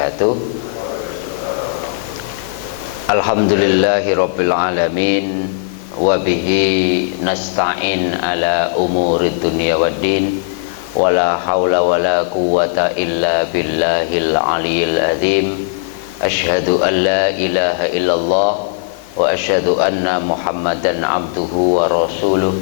wabarakatuh. Alhamdulillahirabbil alamin wa bihi nasta'in ala umurid dunya waddin wala haula wala quwwata illa billahil aliyyil azim. Asyhadu an la ilaha illallah wa asyhadu anna Muhammadan abduhu wa rasuluh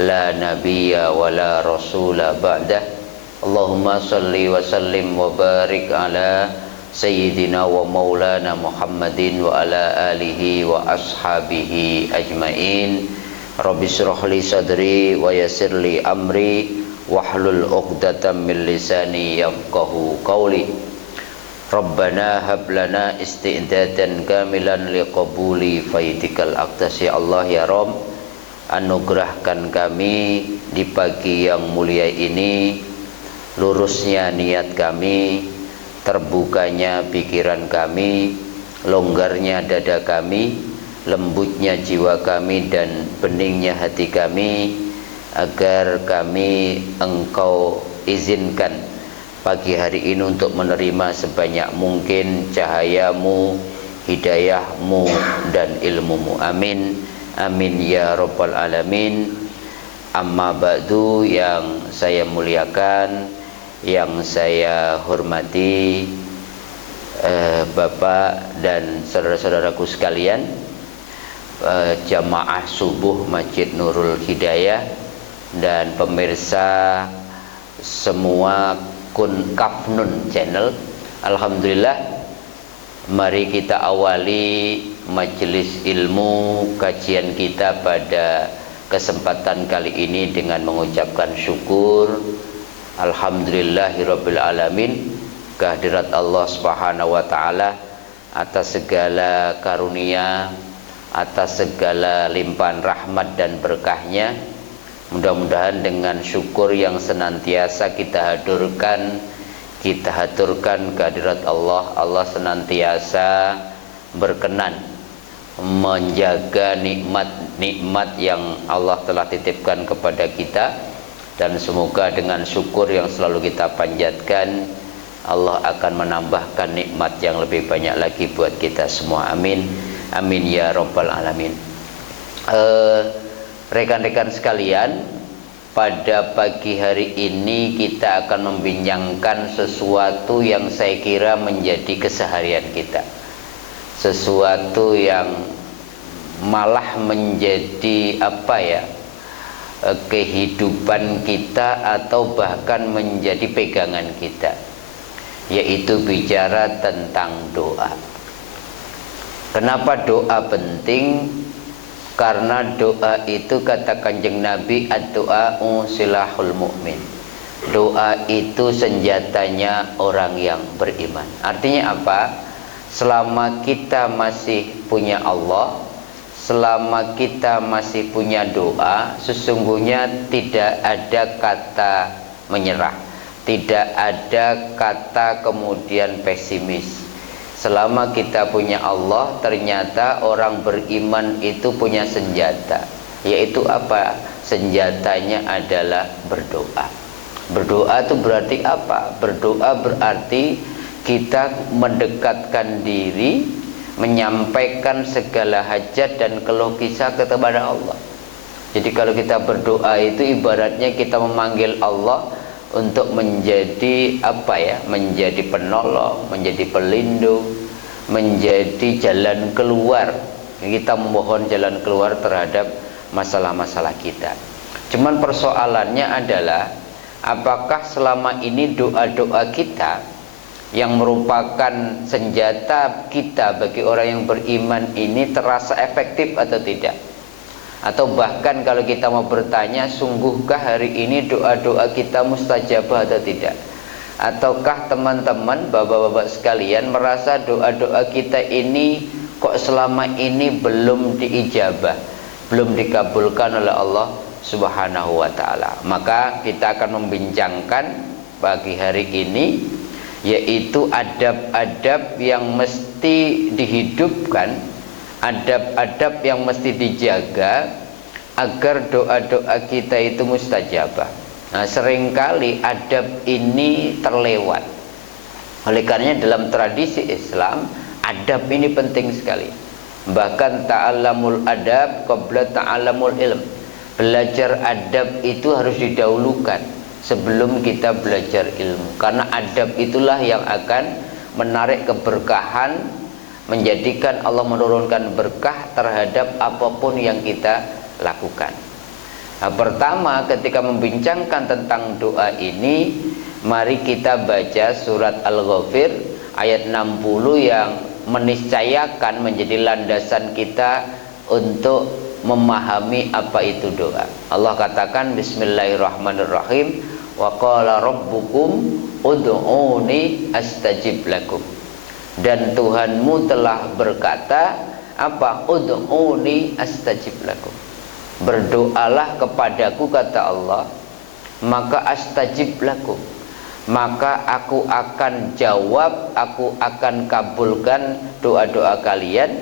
la nabiyya wa la rasula ba'dah. Allahumma salli wa sallim wa barik ala sayyidina wa maulana Muhammadin wa ala alihi wa ashabihi ajmain. Rabbi shrah li sadri wa yassir li amri wahlul 'uqdatam min lisani yafqahu qawli. Rabbana hab lana isti'dadan kamilan liqabuli faidikal aqdas. Ya Allah ya Rabb, anugerahkan kami di pagi yang mulia ini lurusnya niat kami, terbukanya pikiran kami, longgarnya dada kami, lembutnya jiwa kami dan beningnya hati kami, agar kami Engkau izinkan pagi hari ini untuk menerima sebanyak mungkin cahayamu, hidayahmu dan ilmumu. Amin, amin ya rabbal alamin. Amma ba'du, yang saya muliakan, yang saya hormati Bapak dan saudara-saudaraku sekalian, jamaah subuh Masjid Nurul Hidayah dan pemirsa semua Kafnun Channel. Alhamdulillah, mari kita awali majelis ilmu kajian kita pada kesempatan kali ini dengan mengucapkan syukur alhamdulillahirabbil alamin kehadirat Allah Subhanahu wa taala atas segala karunia, atas segala limpahan rahmat dan berkahnya. Mudah-mudahan dengan syukur yang senantiasa kita haturkan kehadirat Allah, Allah senantiasa berkenan menjaga nikmat-nikmat yang Allah telah titipkan kepada kita, dan semoga dengan syukur yang selalu kita panjatkan Allah akan menambahkan nikmat yang lebih banyak lagi buat kita semua. Amin, amin ya rabbal alamin. Rekan-rekan sekalian, pada pagi hari ini kita akan membincangkan sesuatu yang saya kira menjadi keseharian kita, sesuatu yang malah menjadi kehidupan kita atau bahkan menjadi pegangan kita, yaitu bicara tentang doa. Kenapa doa penting? Karena doa itu, kata Kanjeng Nabi, ad-du'a'u silahul mu'min. Doa itu senjatanya orang yang beriman. Artinya apa? Selama kita masih punya Allah, selama kita masih punya doa, sesungguhnya tidak ada kata menyerah, tidak ada kata kemudian pesimis. Selama kita punya Allah, ternyata orang beriman itu punya senjata, yaitu apa? Senjatanya adalah berdoa. Berdoa itu berarti apa? Berdoa berarti kita mendekatkan diri, menyampaikan segala hajat dan keluh kisah kepada Allah. Jadi kalau kita berdoa itu ibaratnya kita memanggil Allah untuk menjadi menjadi penolong, menjadi pelindung, menjadi jalan keluar. Kita memohon jalan keluar terhadap masalah-masalah kita. Cuman persoalannya adalah, apakah selama ini doa-doa kita yang merupakan senjata kita bagi orang yang beriman ini terasa efektif atau tidak? Atau bahkan kalau kita mau bertanya, sungguhkah hari ini doa-doa kita mustajabah atau tidak? Ataukah teman-teman, bapak-bapak sekalian, merasa doa-doa kita ini kok selama ini belum diijabah, belum dikabulkan oleh Allah Subhanahu wa ta'ala? Maka kita akan membincangkan pagi hari ini, yaitu adab-adab yang mesti dihidupkan, adab-adab yang mesti dijaga agar doa-doa kita itu mustajabah. Nah, seringkali adab ini terlewat. Oleh karenanya dalam tradisi Islam, adab ini penting sekali. Bahkan ta'allamul adab qabla ta'allamul ilm. Belajar adab itu harus didahulukan sebelum kita belajar ilmu. Karena adab itulah yang akan menarik keberkahan, menjadikan Allah menurunkan berkah terhadap apapun yang kita lakukan. Nah, pertama ketika membincangkan tentang doa ini, mari kita baca surat Al-Ghafir ayat 60 yang meniscayakan menjadi landasan kita untuk memahami apa itu doa. Allah katakan bismillahirrahmanirrahim, wa qala rabbukum ud'uni astajib lakum. Dan Tuhanmu telah berkata apa? Ud'uni astajib lakum. Berdoalah kepadaku, kata Allah, maka astajib lakum, maka aku akan jawab, aku akan kabulkan doa-doa kalian.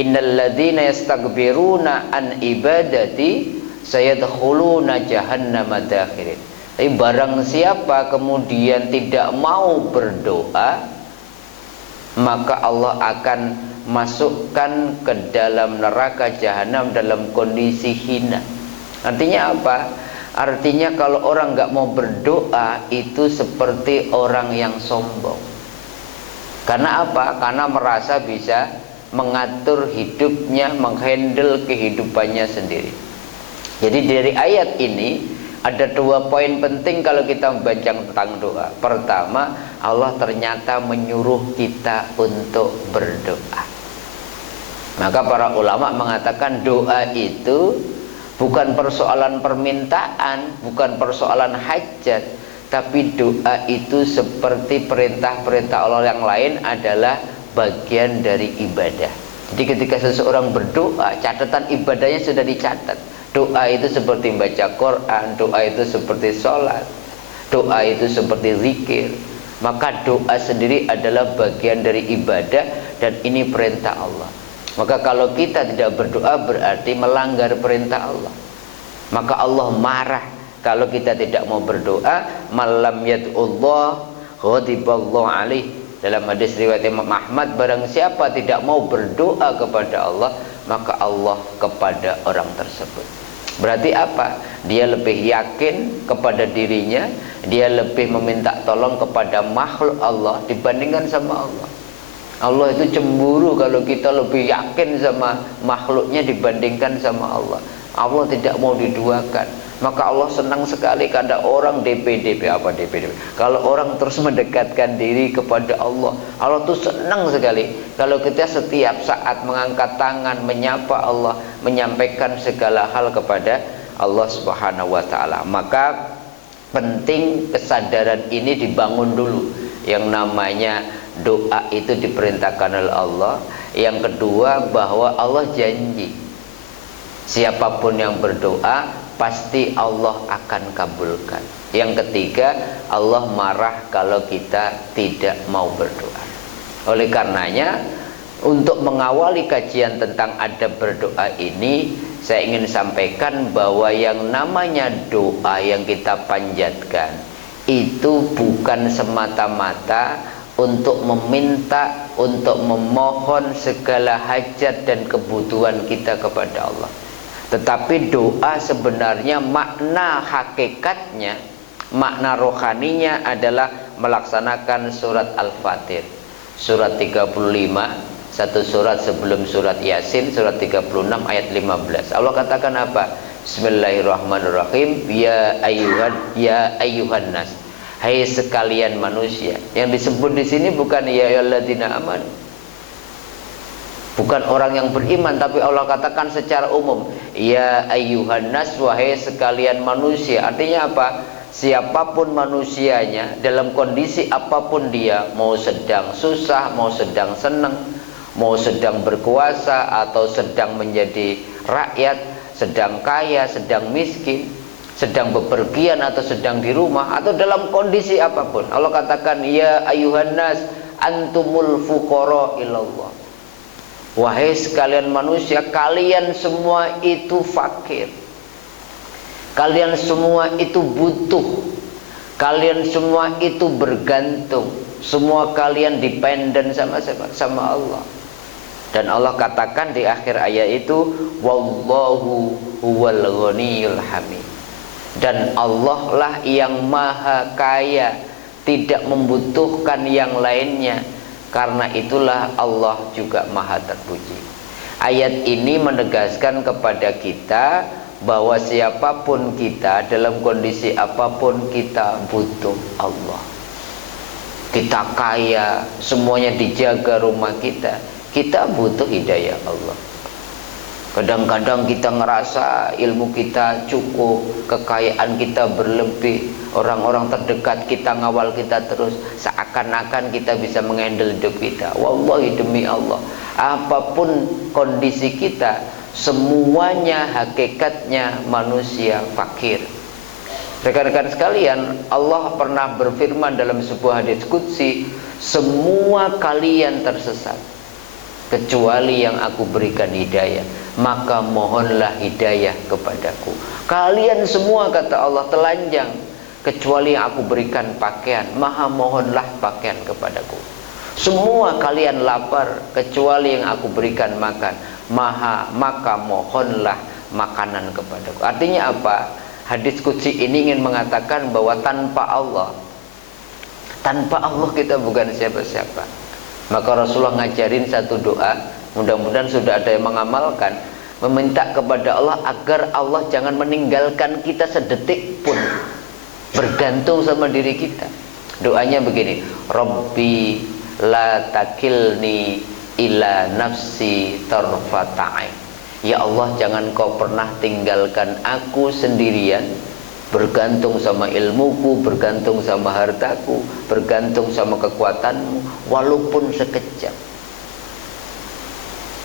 Innalladzina yastaghfiruna an ibadati sayadkhuluna jahannama dakhirin. Tapi barang siapa kemudian tidak mau berdoa, maka Allah akan masukkan ke dalam neraka jahanam dalam kondisi hina. Artinya apa? Artinya kalau orang nggak mau berdoa itu seperti orang yang sombong. Karena apa? Karena merasa bisa mengatur hidupnya, menghandle kehidupannya sendiri. Jadi dari ayat ini ada 2 poin penting kalau kita membaca tentang doa. Pertama, Allah ternyata menyuruh kita untuk berdoa. Maka para ulama mengatakan doa itu bukan persoalan permintaan, bukan persoalan hajat, tapi doa itu seperti perintah-perintah Allah yang lain adalah bagian dari ibadah. Jadi ketika seseorang berdoa, catatan ibadahnya sudah dicatat. Doa itu seperti baca Quran, doa itu seperti sholat, doa itu seperti zikir. Maka doa sendiri adalah bagian dari ibadah dan ini perintah Allah. Maka kalau kita tidak berdoa berarti melanggar perintah Allah. Maka Allah marah kalau kita tidak mau berdoa. Malam yad'ullah ghadiballahu alaih. Dalam hadis riwayat Imam Ahmad, barang siapa tidak mau berdoa kepada Allah, maka Allah kepada orang tersebut. Berarti apa? Dia lebih yakin kepada dirinya, dia lebih meminta tolong kepada makhluk Allah dibandingkan sama Allah. Allah itu cemburu kalau kita lebih yakin sama makhluknya dibandingkan sama Allah. Allah tidak mau diduakan. Maka Allah senang sekali kada orang DP apa DP. Kalau orang terus mendekatkan diri kepada Allah, Allah tuh senang sekali kalau kita setiap saat mengangkat tangan menyapa Allah, menyampaikan segala hal kepada Allah Subhanahu wa taala. Maka penting kesadaran ini dibangun dulu. Yang namanya doa itu diperintahkan oleh Allah. Yang kedua, bahwa Allah janji siapapun yang berdoa pasti Allah akan kabulkan. Yang ketiga, Allah marah kalau kita tidak mau berdoa. Oleh karenanya, untuk mengawali kajian tentang adab berdoa ini, saya ingin sampaikan bahwa yang namanya doa yang kita panjatkan itu bukan semata-mata untuk meminta, untuk memohon segala hajat dan kebutuhan kita kepada Allah. Tetapi doa sebenarnya makna hakikatnya, makna rohaninya adalah melaksanakan surat Al-Fatir. Surat 35, satu surat sebelum surat Yasin, surat 36 ayat 15. Allah katakan apa? Bismillahirrahmanirrahim. Ya ayyuhan nas. Hai sekalian manusia. Yang disebut di sini bukan ya ayyuhalladzina amanu. Bukan orang yang beriman, tapi Allah katakan secara umum, ya ayyuhan nas, wahai sekalian manusia. Artinya apa? Siapapun manusianya, dalam kondisi apapun dia, mau sedang susah, mau sedang senang, mau sedang berkuasa atau sedang menjadi rakyat, sedang kaya, sedang miskin, sedang bepergian atau sedang di rumah, atau dalam kondisi apapun, Allah katakan ya ayyuhan nas antumul fuqara ilallah. Wahai sekalian manusia, kalian semua itu fakir, kalian semua itu butuh, kalian semua itu bergantung, Semua kalian dependen sama Allah. Dan Allah katakan di akhir ayat itu, wallahu huwal ghaniyul hamid. Dan Allah lah yang maha kaya, tidak membutuhkan yang lainnya. Karena itulah Allah juga maha terpuji. Ayat ini menegaskan kepada kita bahwa siapapun kita, dalam kondisi apapun, kita butuh Allah. Kita kaya, semuanya dijaga rumah kita, kita butuh hidayah Allah. Kadang-kadang kita ngerasa ilmu kita cukup, kekayaan kita berlebih, orang-orang terdekat kita ngawal kita terus, seakan-akan kita bisa menghandle hidup kita. Wallahi, demi Allah, apapun kondisi kita, semuanya hakikatnya manusia fakir. Rekan-rekan sekalian, Allah pernah berfirman dalam sebuah hadits qudsi, semua kalian tersesat kecuali yang aku berikan hidayah, maka mohonlah hidayah kepadaku. Kalian semua, kata Allah, telanjang kecuali yang aku berikan pakaian, maka mohonlah pakaian kepadaku. Semua kalian lapar kecuali yang aku berikan makan, maka mohonlah makanan kepadaku. Artinya apa? Hadis qudsi ini ingin mengatakan bahwa tanpa Allah kita bukan siapa-siapa. Maka Rasulullah ngajarin satu doa, mudah-mudahan sudah ada yang mengamalkan, meminta kepada Allah agar Allah jangan meninggalkan kita sedetik pun, bergantung sama diri kita. Doanya begini, Rabbi la takilni ila nafsi tarfata'in. Ya Allah, jangan kau pernah tinggalkan aku sendirian, bergantung sama ilmuku, bergantung sama hartaku, bergantung sama kekuatanmu, walaupun sekejap.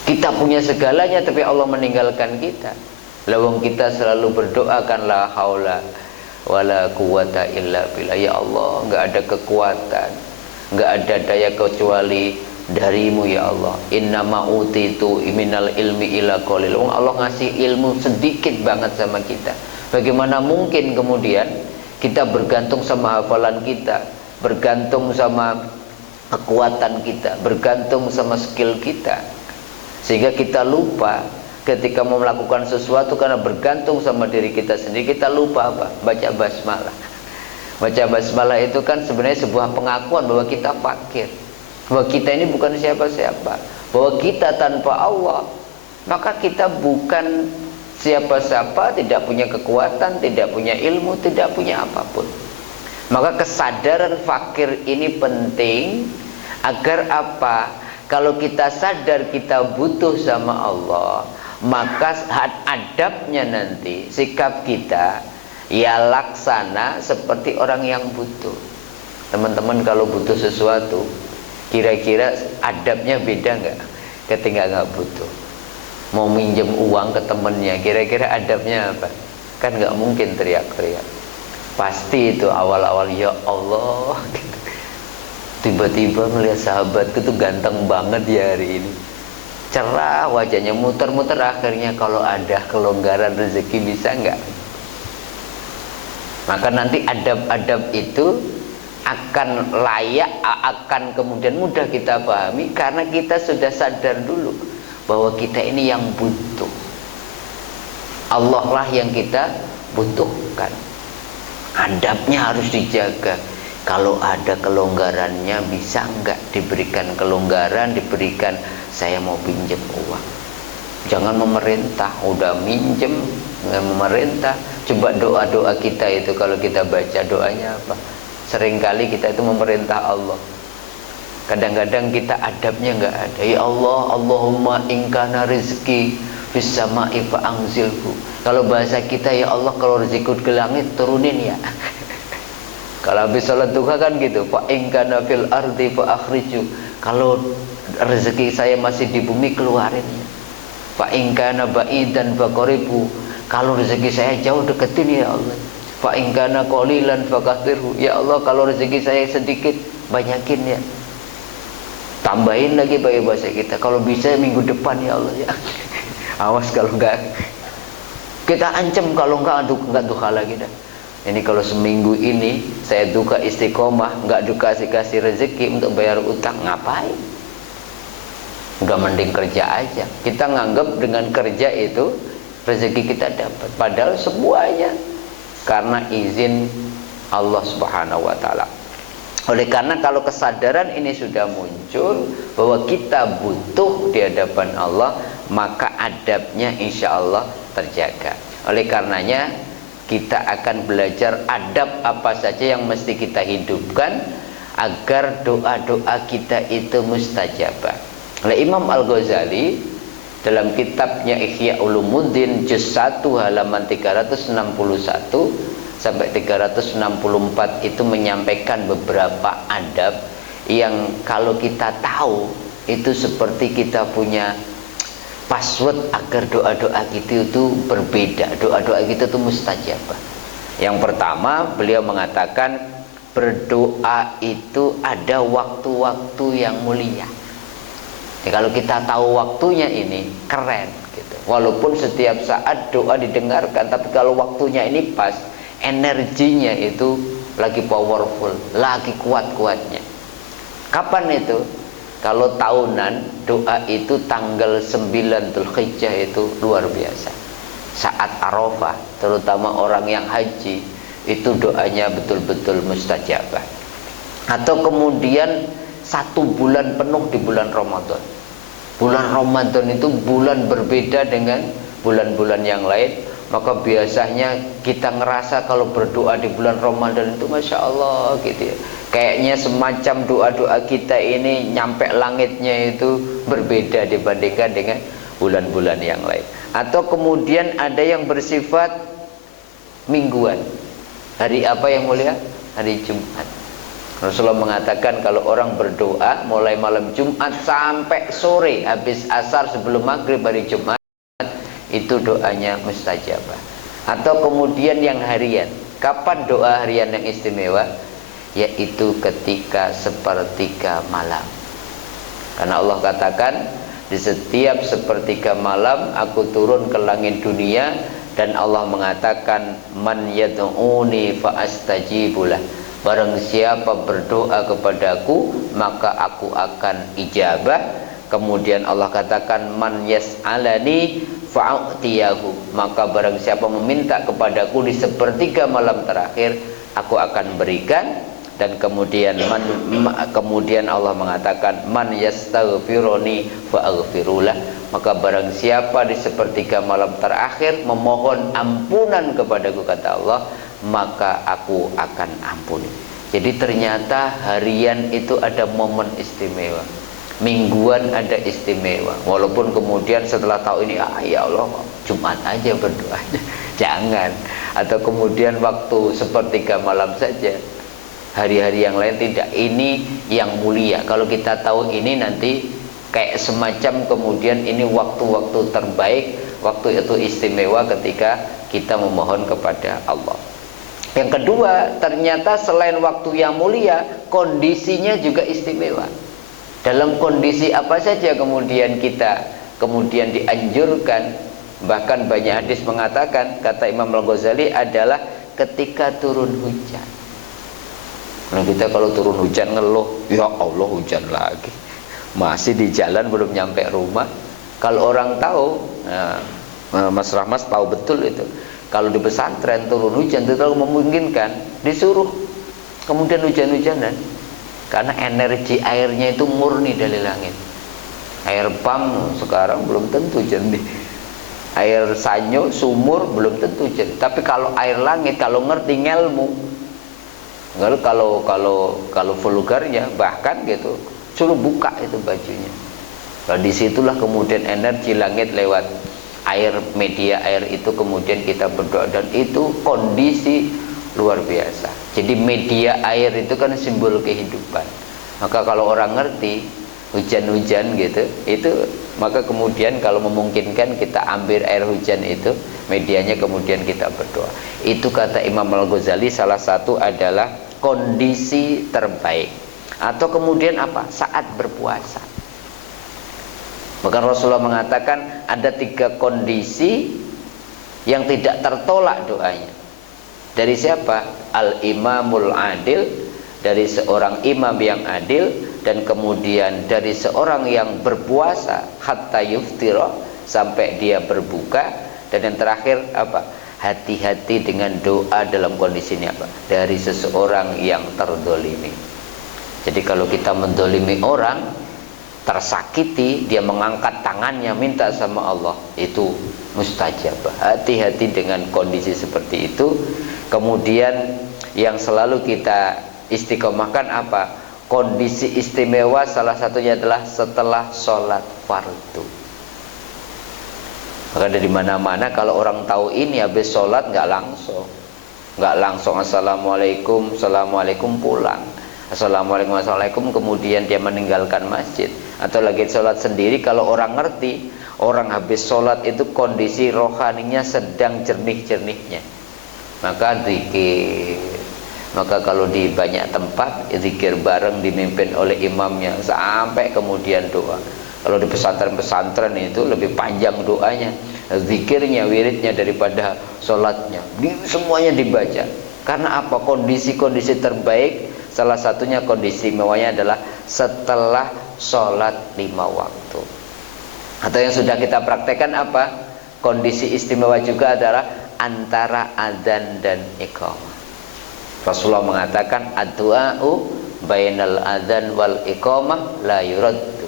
Kita punya segalanya tapi Allah meninggalkan kita. Lawang kita selalu berdoakan la haula wala quwata illa billah. Ya Allah, enggak ada kekuatan, enggak ada daya kecuali darimu ya Allah. Innama utitu minal ilmi ila qalil. Allah ngasih ilmu sedikit banget sama kita. Bagaimana mungkin kemudian kita bergantung sama hafalan kita, bergantung sama kekuatan kita, bergantung sama skill kita, sehingga kita lupa ketika mau melakukan sesuatu karena bergantung sama diri kita sendiri. Kita lupa apa? Baca basmalah. Baca basmalah itu kan sebenarnya sebuah pengakuan bahwa kita fakir, bahwa kita ini bukan siapa-siapa, bahwa kita tanpa Allah, maka kita bukan siapa-siapa, tidak punya kekuatan, tidak punya ilmu, tidak punya apapun. Maka kesadaran fakir ini penting agar apa? Kalau kita sadar kita butuh sama Allah, maka adabnya nanti sikap kita ya laksana seperti orang yang butuh. Teman-teman kalau butuh sesuatu, kira-kira adabnya beda nggak ketika nggak butuh? Mau minjem uang ke temennya, kira-kira adabnya apa? Kan nggak mungkin teriak-teriak. Pasti itu awal-awal ya Allah gitu. Tiba-tiba melihat sahabatku tuh ganteng banget ya hari ini, cerah wajahnya, muter-muter, akhirnya kalau ada kelonggaran rezeki bisa nggak? Maka nanti adab-adab itu akan layak, akan kemudian mudah kita pahami karena kita sudah sadar dulu bahwa kita ini yang butuh. Allah lah yang kita butuhkan. Adabnya harus dijaga. Kalau ada kelonggarannya, bisa enggak diberikan kelonggaran, diberikan saya mau pinjam uang. Jangan memerintah, udah minjem nggak memerintah. Coba doa-doa kita itu kalau kita baca doanya apa? Seringkali kita itu memerintah Allah. Kadang-kadang kita adabnya nggak ada. Ya Allah, Allahumma ingkana rizki fis sama'i fa anzilhu. Kalau bahasa kita, ya Allah kalau rezeki ke langit turunin ya. Kalau habis sholat duha kan gitu, fa ingkana fil ardi fa akhriju. Kalau rezeki saya masih di bumi, keluarin ya. Fa ingkana ba'idan fa qaribu. Kalau rezeki saya jauh, deketin ya Allah. Fa ingkana qalilan fa kathirhu. Ya Allah kalau rezeki saya sedikit, banyakin ya. Tambahin lagi pakai bahasa kita, kalau bisa minggu depan ya Allah ya. Awas kalau enggak, kita ancam kalau enggak duha lagi dah. Ini kalau seminggu ini saya duka istiqomah, nggak dikasih rezeki untuk bayar utang, ngapain? Udah mending kerja aja. Kita nganggap dengan kerja itu rezeki kita dapat, padahal semuanya karena izin Allah Subhanahu wa taala. Oleh karena kalau kesadaran ini sudah muncul bahwa kita butuh di hadapan Allah, maka adabnya insya Allah terjaga. Oleh karenanya kita akan belajar adab apa saja yang mesti kita hidupkan agar doa-doa kita itu mustajabah. Oleh Imam Al-Ghazali dalam kitabnya Ihya Ulumuddin juz 1 halaman 361 sampai 364 itu menyampaikan beberapa adab yang kalau kita tahu itu seperti kita punya password agar doa-doa kita itu berbeda, doa-doa kita itu mustajabah. Yang pertama, beliau mengatakan berdoa itu ada waktu-waktu yang mulia. Ya, kalau kita tahu waktunya ini keren gitu. Walaupun setiap saat doa didengarkan, tapi kalau waktunya ini pas, energinya itu lagi powerful, lagi kuat-kuatnya. Kapan itu? Kalau tahunan doa itu tanggal 9 Dzulhijjah itu luar biasa. Saat Arafah, terutama orang yang haji, itu doanya betul-betul mustajabah. Atau kemudian 1 bulan penuh di bulan Ramadan. Bulan Ramadan itu bulan berbeda dengan bulan-bulan yang lain. Maka biasanya kita ngerasa kalau berdoa di bulan Ramadan itu Masya Allah gitu ya, kayaknya semacam doa-doa kita ini nyampe langitnya itu berbeda dibandingkan dengan bulan-bulan yang lain. Atau kemudian ada yang bersifat mingguan. Hari apa yang mulia? Hari Jumat. Rasulullah mengatakan kalau orang berdoa mulai malam Jumat sampai sore habis asar sebelum maghrib hari Jumat, itu doanya mustajabah. Atau kemudian yang harian. Kapan doa harian yang istimewa? Yaitu ketika sepertiga malam. Karena Allah katakan di setiap sepertiga malam aku turun ke langit dunia, dan Allah mengatakan man yad'uni fa astajibulah. Barang siapa berdoa kepadaku maka aku akan ijabah. Kemudian Allah katakan man yas'alani fa'utiyahu, maka barang siapa meminta kepadaku di sepertiga malam terakhir aku akan berikan. Dan kemudian kemudian Allah mengatakan man yastaghfiruni fa'aghfirulah, maka barang siapa di sepertiga malam terakhir memohon ampunan kepadaku, kata Allah, maka aku akan ampuni. Jadi ternyata harian itu ada momen istimewa, mingguan ada istimewa. Walaupun kemudian setelah tahu ini, ya Allah Jumat aja berdoanya, jangan. Atau kemudian waktu sepertiga malam saja, hari-hari yang lain tidak. Ini yang mulia. Kalau kita tahu ini nanti kayak semacam kemudian ini waktu-waktu terbaik, waktu itu istimewa ketika kita memohon kepada Allah. Yang kedua, ternyata selain waktu yang mulia, kondisinya juga istimewa. Dalam kondisi apa saja kemudian kita kemudian dianjurkan, bahkan banyak hadis mengatakan, kata Imam Al-Ghazali, adalah ketika turun hujan. Nah, kita kalau turun hujan ngeluh, ya Allah hujan lagi, masih di jalan belum nyampe rumah. Kalau orang tahu, nah, Mas Rahmas tahu betul itu. Kalau di pesantren turun hujan itu terlalu memungkinkan, disuruh kemudian hujan-hujanan. Karena energi airnya itu murni dari langit. Air pam sekarang belum tentu jernih. Air sanyo, sumur belum tentu jernih. Tapi kalau air langit, kalau ngerti ngelmu, kalau vulgarnya bahkan gitu, suruh buka itu bajunya. Nah, disitulah kemudian energi langit lewat air, media air itu kemudian kita berdoa, dan itu kondisi luar biasa. Jadi media air itu kan simbol kehidupan. Maka kalau orang ngerti hujan-hujan gitu, itu maka kemudian kalau memungkinkan kita ambil air hujan itu, medianya kemudian kita berdoa. Itu kata Imam Al-Ghazali salah satu adalah kondisi terbaik. Atau kemudian apa? Saat berpuasa. Bahkan Rasulullah mengatakan ada 3 kondisi yang tidak tertolak doanya. Dari siapa? Al-imamul adil, dari seorang imam yang adil, dan kemudian dari seorang yang berpuasa hatta yuftira, sampai dia berbuka, dan yang terakhir apa? Hati-hati dengan doa dalam kondisi ini apa? Dari seseorang yang terdolimi. Jadi kalau kita mendolimi orang, tersakiti, dia mengangkat tangannya minta sama Allah, itu mustajab. Hati-hati dengan kondisi seperti itu. Kemudian yang selalu kita istiqomahkan apa? Kondisi istimewa salah satunya adalah setelah sholat fardu. Maka dari mana-mana kalau orang tahu ini habis sholat nggak langsung assalamualaikum, assalamualaikum pulang, assalamualaikum, assalamualaikum, kemudian dia meninggalkan masjid. Atau lagi sholat sendiri, kalau orang ngerti, orang habis sholat itu kondisi rohaninya sedang jernih-jernihnya, maka zikir. Maka kalau di banyak tempat zikir bareng dipimpin oleh imamnya sampai kemudian doa. Kalau di pesantren-pesantren itu lebih panjang doanya, zikirnya, wiridnya daripada sholatnya. Semuanya dibaca. Karena apa? Kondisi-kondisi terbaik, salah satunya kondisi istimewanya adalah setelah sholat 5 waktu. Atau yang sudah kita praktekkan apa? Kondisi istimewa juga adalah antara adzan dan iqamah. Rasulullah mengatakan ad-du'a'u bainal adzan wal iqamah la yuraddu.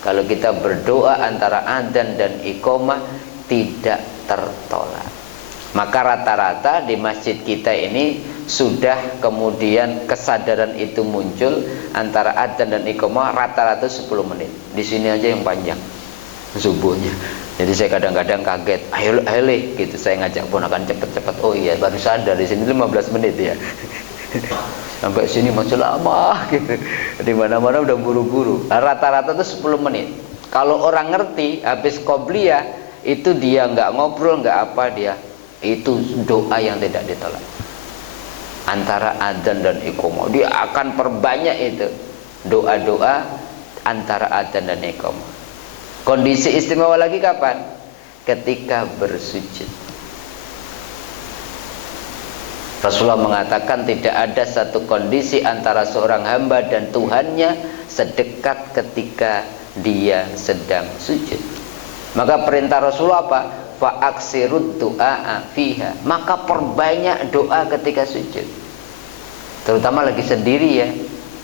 Kalau kita berdoa antara adzan dan iqamah tidak tertolak. Maka rata-rata di masjid kita ini sudah kemudian kesadaran itu muncul, antara adzan dan iqamah rata-rata 10 menit. Di sini aja yang panjang subuhnya. Jadi saya kadang-kadang kaget, ayo gitu, saya ngajak ponakan cepet-cepet. Oh iya, baru sadar di sini 15 menit ya. Sampai sini masih lama gitu. Di mana-mana udah buru-buru. Rata-rata tuh 10 menit. Kalau orang ngerti habis qobliyah itu dia nggak ngobrol, nggak apa, dia itu doa yang tidak ditolak. Antara adzan dan iqamah dia akan perbanyak itu doa-doa antara adzan dan iqamah. Kondisi istimewa lagi kapan? Ketika bersujud. Rasulullah mengatakan tidak ada satu kondisi antara seorang hamba dan Tuhannya sedekat ketika dia sedang sujud. Maka perintah Rasulullah apa? Fa'aksirud du'a fiha. Maka perbanyak doa ketika sujud. Terutama lagi sendiri ya.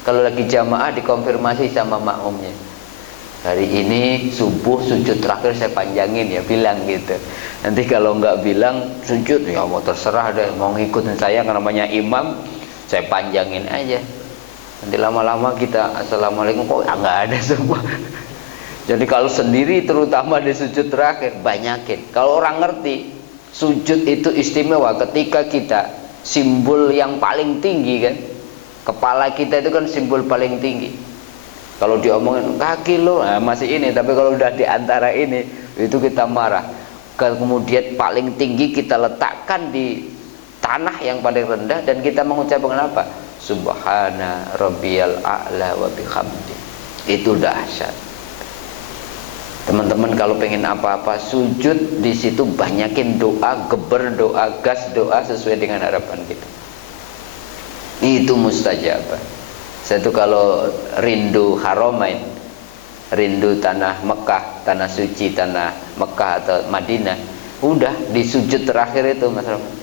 Kalau lagi jamaah dikonfirmasi sama makmumnya. Hari ini subuh sujud terakhir saya panjangin ya, bilang gitu. Nanti kalau nggak bilang sujud ya mau terserah deh, mau ngikutin saya karena namanya imam, saya panjangin aja. Nanti lama-lama kita assalamualaikum kok nggak ada semua. Jadi kalau sendiri terutama di sujud terakhir banyakin. Kalau orang ngerti sujud itu istimewa ketika kita simbol yang paling tinggi kan, kepala kita itu kan simbol paling tinggi. Kalau diomongin kaki lo masih ini, tapi kalau udah di antara ini itu kita marah. Kemudian paling tinggi kita letakkan di tanah yang paling rendah dan kita mengucapkan apa? Subhana rabbiyal a'la wa bihamdi. Itu dahsyat. Teman-teman kalau pengen apa-apa sujud di situ, banyakin doa, geber doa, gas doa sesuai dengan harapan kita. Itu mustajabah. Saya tuh kalau rindu Haramain, rindu tanah Mekah, tanah suci tanah Mekah atau Madinah, udah di sujud terakhir itu Mas Rahman,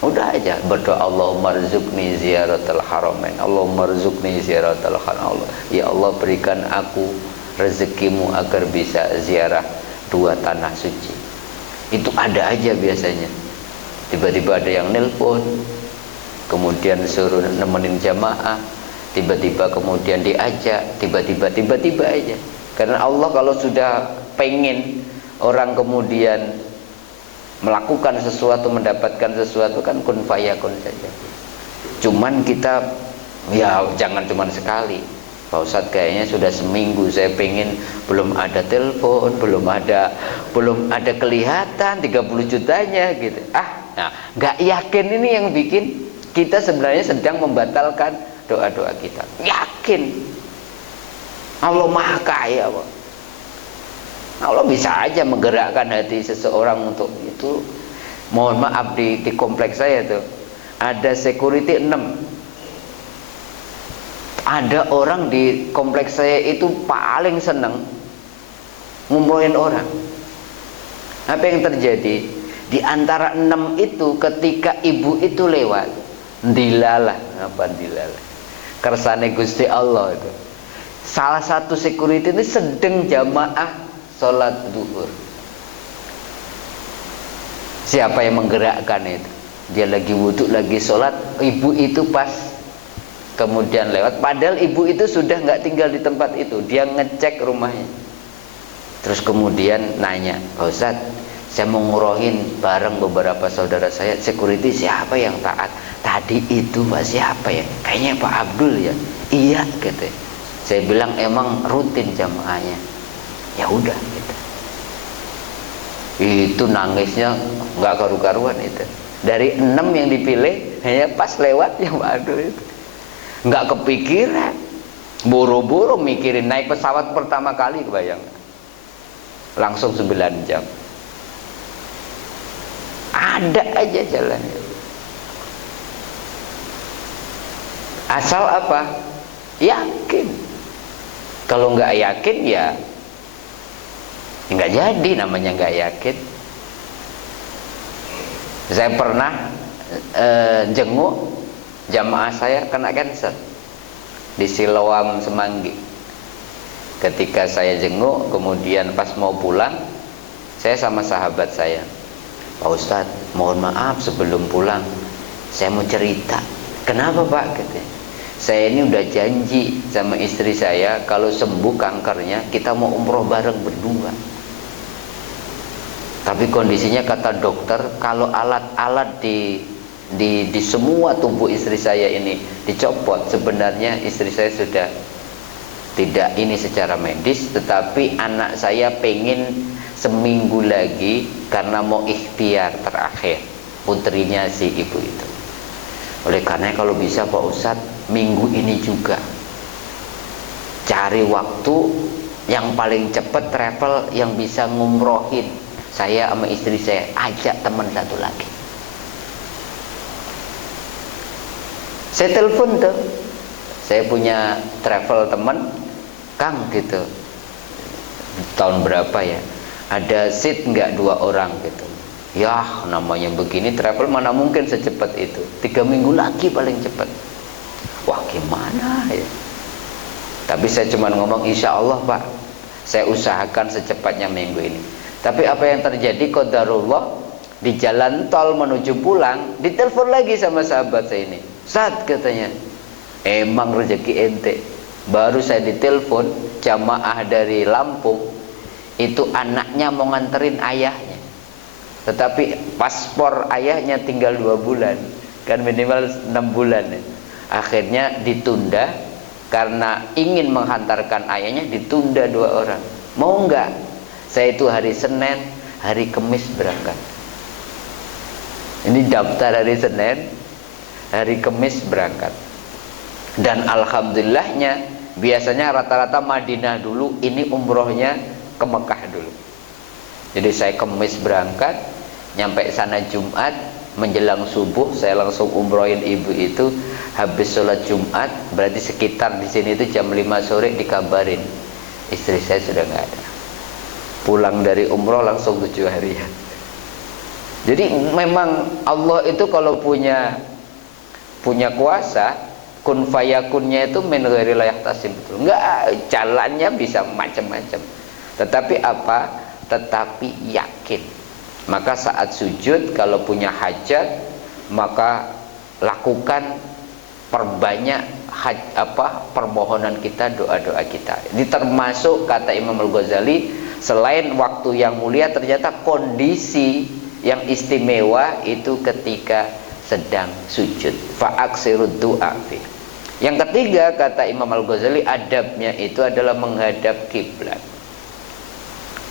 udah aja berdoa Allahumma rzuqni ziyaratal Haramain, Allahumma rzuqni ziyaratal Haramain. Ya Allah berikan aku rezekimu agar bisa ziarah 2 tanah suci. Itu ada aja biasanya. Tiba-tiba ada yang nelpon, kemudian suruh nemenin jamaah. Tiba-tiba kemudian diajak, tiba-tiba aja. Karena Allah kalau sudah pengen orang kemudian melakukan sesuatu, mendapatkan sesuatu kan kun fayakun saja. Cuman kita ya jangan cuman sekali. Pak Ustadz kayaknya sudah seminggu saya pengen, belum ada telepon, belum ada kelihatan 30 jutanya gitu. Nah nggak yakin ini yang bikin kita sebenarnya sedang membatalkan doa-doa kita. Yakin Allah maha kaya, Pak. Allah bisa aja menggerakkan hati seseorang untuk itu. Mohon maaf di kompleks saya tuh ada security 6. Ada orang di kompleks saya itu paling seneng ngumrohin orang. Apa yang terjadi? Di antara 6 itu ketika ibu itu lewat, dilalah, apa dilalah? Kersane Gusti Allah itu. Salah satu security ini sedang jamaah sholat duhur. Siapa yang menggerakkan itu? Dia lagi wudhu, lagi sholat, ibu itu pas kemudian lewat. Padahal ibu itu sudah nggak tinggal di tempat itu, dia ngecek rumahnya. Terus kemudian nanya, Pak Ustadz, saya mau ngurauhin bareng beberapa saudara saya, security siapa yang taat? Tadi itu Pak siapa ya? Kayaknya Pak Abdul ya. Iya gitu. Saya bilang emang rutin jamaahnya. Ya udah gitu. Itu nangisnya nggak karu-karuan itu. Dari 6 yang dipilih hanya pas lewat yang Pak Abdul itu. Nggak kepikiran. Boro-boro mikirin naik pesawat pertama kali, kebayang. Langsung 9 jam. Ada aja jalannya. Asal apa? Yakin. Kalau nggak yakin ya nggak jadi, namanya nggak yakin. Saya pernah jenguk jamaah saya kena kanker di Siloam Semanggi. Ketika saya jenguk, kemudian pas mau pulang, saya sama sahabat saya, Pak Ustadz, mohon maaf sebelum pulang, saya mau cerita. Kenapa Pak? Katanya, saya ini udah janji sama istri saya, kalau sembuh kankernya kita mau umroh bareng berdua. Tapi kondisinya kata dokter, kalau alat-alat di semua tubuh istri saya ini dicopot, sebenarnya istri saya sudah tidak ini secara medis, tetapi anak saya pengen seminggu lagi karena mau ikhtiar terakhir putrinya si ibu itu. Oleh karena kalau bisa Pak Ustadz, minggu ini juga cari waktu yang paling cepat travel yang bisa ngumrohin saya sama istri saya, ajak teman satu lagi. Saya telepon tuh, saya punya travel teman, Kang gitu, tahun berapa ya, ada seat nggak 2 orang gitu. Ya namanya begini travel mana mungkin secepat itu, 3 minggu lagi paling cepat. Wah gimana ya. Tapi saya cuma ngomong insya Allah Pak, saya usahakan secepatnya minggu ini. Tapi apa yang terjadi, qadarullah, di jalan tol menuju pulang ditelepon lagi sama sahabat saya ini. Ustadz katanya, emang rezeki ente. Baru saya ditelepon jamaah dari Lampung, itu anaknya mau nganterin ayahnya, tetapi paspor ayahnya tinggal 2 bulan, kan minimal 6 bulan ya. Akhirnya ditunda, karena ingin menghantarkan ayahnya ditunda 2 orang. Mau nggak? Saya itu hari Senin, hari Kamis berangkat. Ini daftar hari Senin, hari Kamis berangkat. Dan alhamdulillahnya, biasanya rata-rata Madinah dulu, ini umrohnya ke Mekah dulu. Jadi saya Kamis berangkat, nyampe sana Jumat, menjelang subuh saya langsung umrohin ibu itu. Habis sholat Jumat, berarti sekitar di sini itu jam 5 sore dikabarin istri saya sudah nggak ada. Pulang dari umroh langsung 7 hari. Jadi memang Allah itu kalau punya kuasa, kun fayakunnya itu min ghairi la yahtasib, betul. Enggak, jalannya bisa macam-macam. Tetapi apa? Tetapi yakin. Maka saat sujud kalau punya hajat, maka lakukan, perbanyak permohonan kita, doa-doa kita. Ini termasuk kata Imam Al-Ghazali, selain waktu yang mulia, ternyata kondisi yang istimewa itu ketika sedang sujud. Fa'aksirud du'a fi. Yang ketiga kata Imam Al-Ghazali, adabnya itu adalah menghadap kiblat.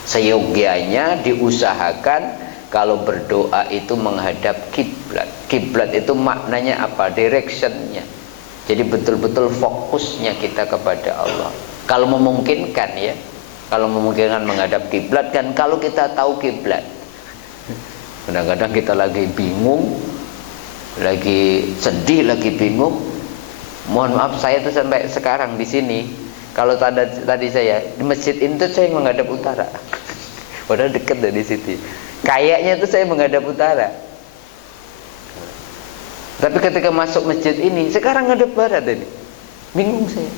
Seyogianya diusahakan kalau berdoa itu menghadap kiblat. Kiblat itu maknanya apa? Directionnya. Jadi betul-betul fokusnya kita kepada Allah. Kalau memungkinkan ya, kalau memungkinkan menghadap kiblat, kan kalau kita tahu kiblat. Kadang-kadang kita lagi bingung, lagi sedih, lagi bingung. Mohon maaf, saya tuh sampai sekarang di sini, kalau tadi saya di masjid itu saya menghadap utara. Padahal dekat dari situ. Kayaknya tuh saya menghadap utara. Tapi ketika masuk masjid ini, sekarang ngadep barat ini. Bingung saya.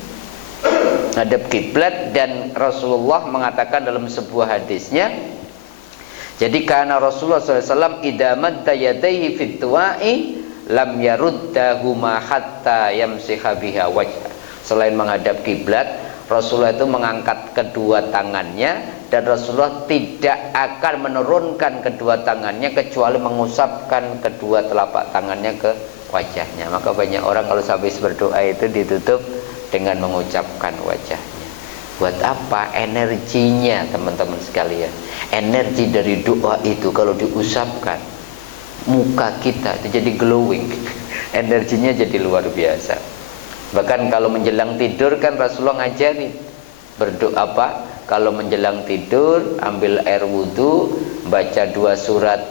Ngadep kiblat, dan Rasulullah mengatakan dalam sebuah hadisnya, jadi karena Rasulullah SAW idza madda yadayhi fit du'ai lam yaruddahuma hatta yamsiha biha wajha. Selain menghadap kiblat, Rasulullah itu mengangkat kedua tangannya, dan Rasulullah tidak akan menurunkan kedua tangannya kecuali mengusapkan kedua telapak tangannya ke wajahnya. Maka banyak orang kalau habis berdoa itu ditutup dengan mengucapkan wajahnya. Buat apa? Energinya, teman-teman sekalian. Energi dari doa itu kalau diusapkan, muka kita itu jadi glowing. Energinya jadi luar biasa. Bahkan kalau menjelang tidur kan Rasulullah ngajarin berdoa apa? Kalau menjelang tidur, ambil air wudhu, baca 2 surat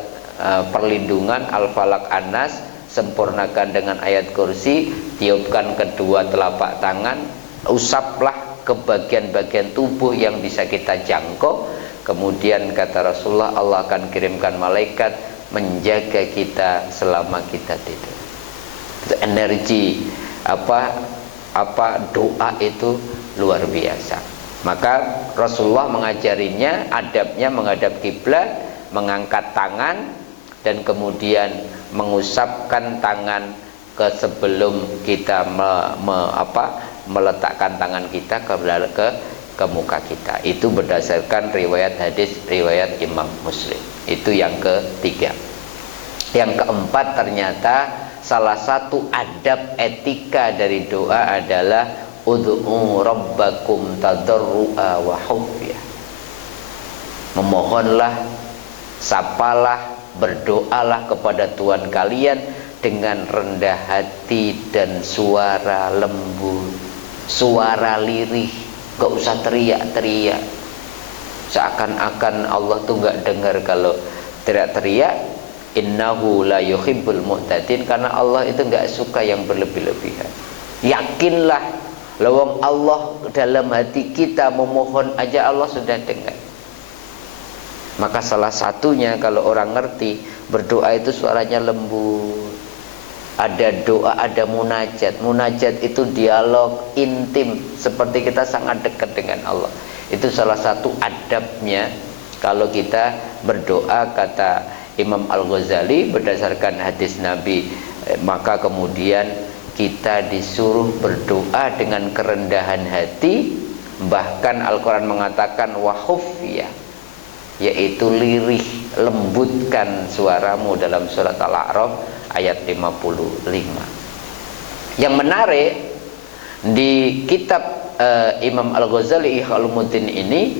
perlindungan Al-Falaq An-Nas, sempurnakan dengan ayat kursi, tiupkan kedua telapak tangan, usaplah ke bagian-bagian tubuh yang bisa kita jangkau. Kemudian kata Rasulullah, Allah akan kirimkan malaikat menjaga kita selama kita tidur. Itu energi doa itu luar biasa. Maka Rasulullah mengajarinya, adabnya menghadap kiblat, mengangkat tangan, dan kemudian mengusapkan tangan sebelum kita meletakkan tangan kita ke muka kita. Itu berdasarkan riwayat hadis riwayat Imam Muslim. Itu yang ketiga. Yang keempat, ternyata salah satu adab etika dari doa adalah ud'u rabbakum tadarru'a wa khufyah. Memohonlah, sapalah, berdoalah kepada Tuhan kalian dengan rendah hati dan suara lembut, suara lirih, gak usah teriak-teriak. Seakan-akan Allah tuh gak dengar kalau teriak-teriak. Innahu la yuhibbul mu'tadin, karena Allah itu gak suka yang berlebih-lebihan. Yakinlah, lawang Allah dalam hati kita memohon aja Allah sudah dengar. Maka salah satunya kalau orang ngerti, berdoa itu suaranya lembut. Ada doa, ada munajat. Munajat itu dialog intim, seperti kita sangat dekat dengan Allah. Itu salah satu adabnya kalau kita berdoa. Kata Imam Al-Ghazali berdasarkan hadis Nabi, maka kemudian kita disuruh berdoa dengan kerendahan hati. Bahkan Al-Quran mengatakan wa khufyah, yaitu lirih, lembutkan suaramu, dalam surat Al-A'raf ayat 55. Yang menarik di kitab Imam Al-Ghazali Ihya Ulumuddin ini,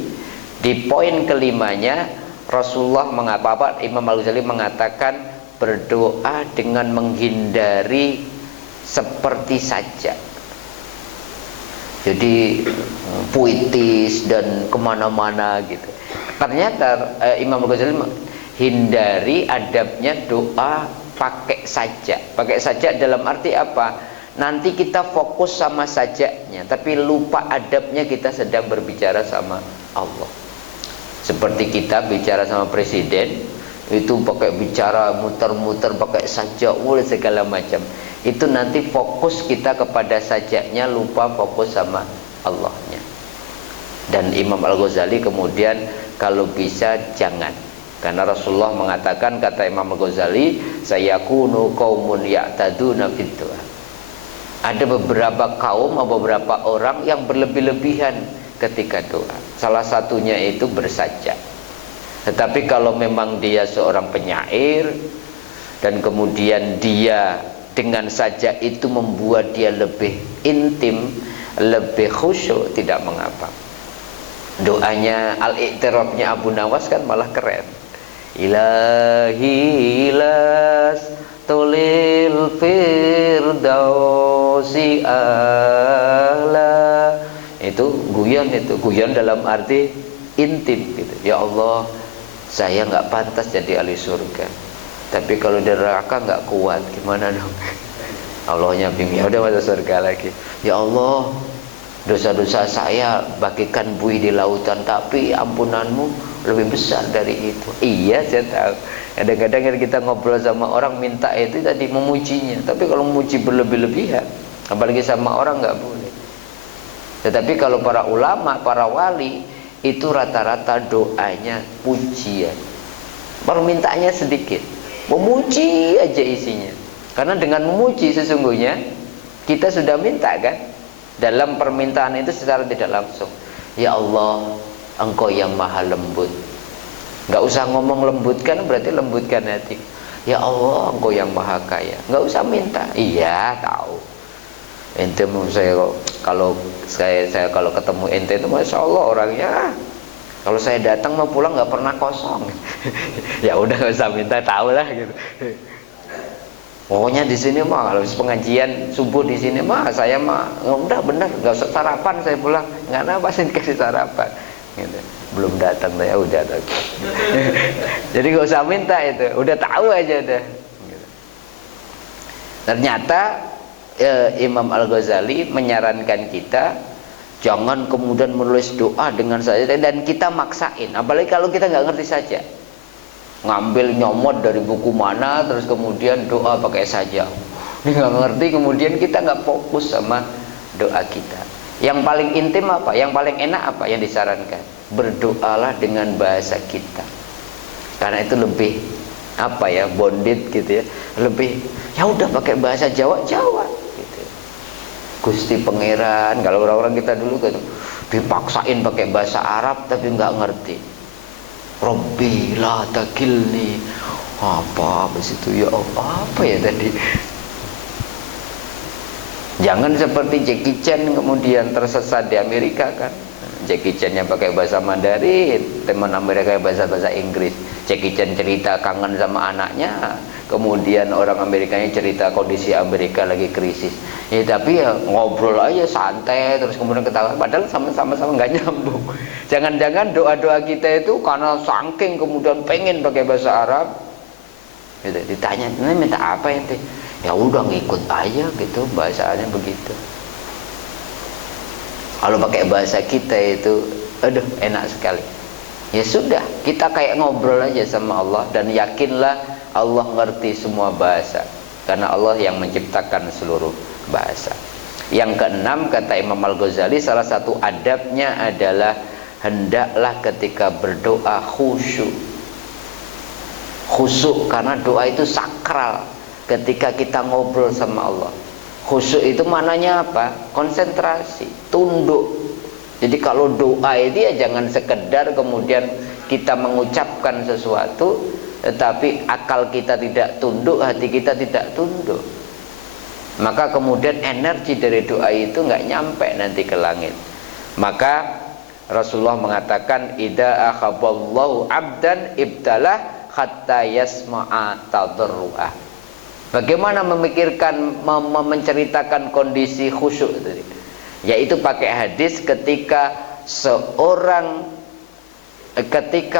di poin kelimanya Rasulullah Imam Al-Ghazali mengatakan berdoa dengan menghindari seperti saja. Jadi puitis dan kemana-mana gitu. Ternyata Imam Al-Ghazali hindari adabnya doa pakai saja. Pakai saja dalam arti apa? Nanti kita fokus sama sajanya, tapi lupa adabnya kita sedang berbicara sama Allah. Seperti kita bicara sama presiden, itu pakai bicara muter-muter, pakai sajak, segala macam. Itu nanti fokus kita kepada sajaknya, lupa fokus sama Allahnya. Dan Imam Al-Ghazali kemudian kalau bisa jangan, karena Rasulullah mengatakan, kata Imam Al-Ghazali, sayakunu qaumun ya'taduna fid du'a. Ada beberapa kaum, beberapa orang yang berlebih-lebihan ketika doa. Salah satunya itu bersajak. Tetapi kalau memang dia seorang penyair, dan kemudian dia dengan sajak itu membuat dia lebih intim, lebih khusyuk, tidak mengapa. Doanya Al-Iqtirabnya Abu Nawas kan malah keren. Ilahi las tulil firdausi ala. Itu guyon dalam arti intim gitu. Ya Allah, saya nggak pantas jadi ahli surga. Tapi kalau di neraka nggak kuat, gimana dong? Allahnya bingung, ya udah masuk surga lagi. Ya Allah, dosa-dosa saya bagikan buih di lautan, tapi ampunanmu lebih besar dari itu. Iya, saya tahu. Kadang-kadang kita ngobrol sama orang minta itu tadi memujinya, tapi kalau memuji berlebih-lebihan, apalagi sama orang nggak boleh. Tetapi kalau para ulama, para wali itu rata-rata doanya pujian, permintaannya sedikit, memuji aja isinya. Karena dengan memuji sesungguhnya kita sudah minta kan. Dalam permintaan itu secara tidak langsung, ya Allah, Engkau yang maha lembut. Nggak usah ngomong lembutkan, berarti lembutkan hati. Ya Allah, Engkau yang maha kaya. Nggak usah minta. Iya, tahu. Ente kalau saya kalau ketemu ente itu masya Allah orangnya. Kalau saya datang mau pulang nggak pernah kosong. Ya udah nggak usah minta, tahu lah gitu. Pokoknya di sini mah kalau pengajian subuh di sini mah saya mah udah bener nggak usah sarapan, saya pulang nggak apa sih dikasih sarapan gitu. Belum datang ya udah jadi nggak usah minta itu, udah tahu aja deh gitu. Ternyata Imam Al-Ghazali menyarankan kita jangan kemudian menulis doa dengan saja dan kita maksain, apalagi kalau kita nggak ngerti saja, ngambil nyomot dari buku mana terus kemudian doa pakai saja, ini nggak ngerti, kemudian kita nggak fokus sama doa kita. Yang paling intim apa? Yang paling enak apa yang disarankan? Berdoalah dengan bahasa kita, karena itu lebih apa ya, bonded gitu ya, lebih ya udah pakai bahasa Jawa gitu. Gusti Pangeran, kalau orang-orang kita dulu gitu dipaksain pakai bahasa Arab tapi nggak ngerti. Robbi la takilni, apa itu ya Allah, apa ya tadi. Jangan seperti Jackie Chan kemudian tersesat di Amerika kan. Jackie Chan yang pakai bahasa Mandarin, teman Amerika bahasa Inggris. Jackie Chan cerita kangen sama anaknya, kemudian orang Amerikanya cerita kondisi Amerika lagi krisis. Ya tapi ya ngobrol aja santai terus kemudian ketawa, padahal sama-sama nggak nyambung. Jangan-jangan doa-doa kita itu karena saking kemudian pengen pakai bahasa Arab, gitu, ditanya, ini minta apa ente? Ya udah ngikut aja gitu, bahasanya begitu. Kalau pakai bahasa kita itu, aduh enak sekali. Ya sudah, kita kayak ngobrol aja sama Allah dan yakinlah Allah ngerti semua bahasa, karena Allah yang menciptakan seluruh bahasa. Yang keenam, kata Imam Al-Ghazali, salah satu adabnya adalah hendaklah ketika berdoa khusyuk. Khusyuk karena doa itu sakral. Ketika kita ngobrol sama Allah, khusyuk itu maknanya apa? Konsentrasi, tunduk. Jadi kalau doa itu ya jangan sekedar kemudian kita mengucapkan sesuatu tetapi akal kita tidak tunduk, hati kita tidak tunduk, maka kemudian energi dari doa itu nggak nyampe nanti ke langit. Maka Rasulullah mengatakan, idza akhaballahu abdan ibtalah hatta yasma'a tadarru'ah. Bagaimana memikirkan, menceritakan kondisi khusyuk tadi? Yaitu pakai hadis ketika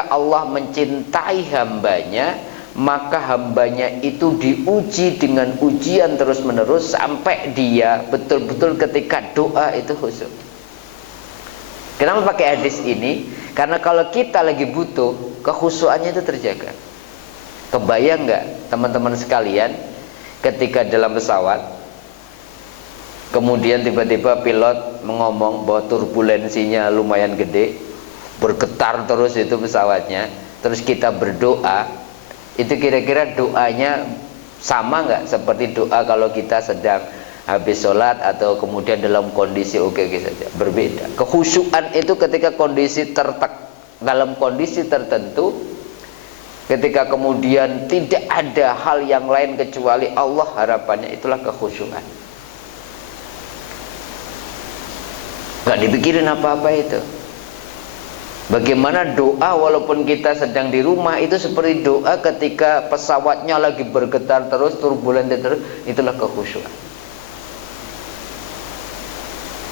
Allah mencintai hambanya, maka hambanya itu diuji dengan ujian terus menerus sampai dia betul-betul ketika doa itu khusyuk. Kenapa pakai hadis ini? Karena kalau kita lagi butuh, kekhusyukannya itu terjaga. Kebayang nggak teman-teman sekalian, ketika dalam pesawat kemudian tiba-tiba pilot mengomong bahwa turbulensinya lumayan gede, bergetar terus itu pesawatnya, terus kita berdoa, itu kira-kira doanya sama nggak seperti doa kalau kita sedang habis sholat atau kemudian dalam kondisi oke saja? Berbeda. Kekhusyukan itu ketika kondisi dalam kondisi tertentu, ketika kemudian tidak ada hal yang lain kecuali Allah, harapannya itulah kekhusyukan. Gak dipikirin apa-apa itu. Bagaimana doa walaupun kita sedang di rumah itu seperti doa ketika pesawatnya lagi bergetar terus, turbulen terus, itulah kekhusyukan.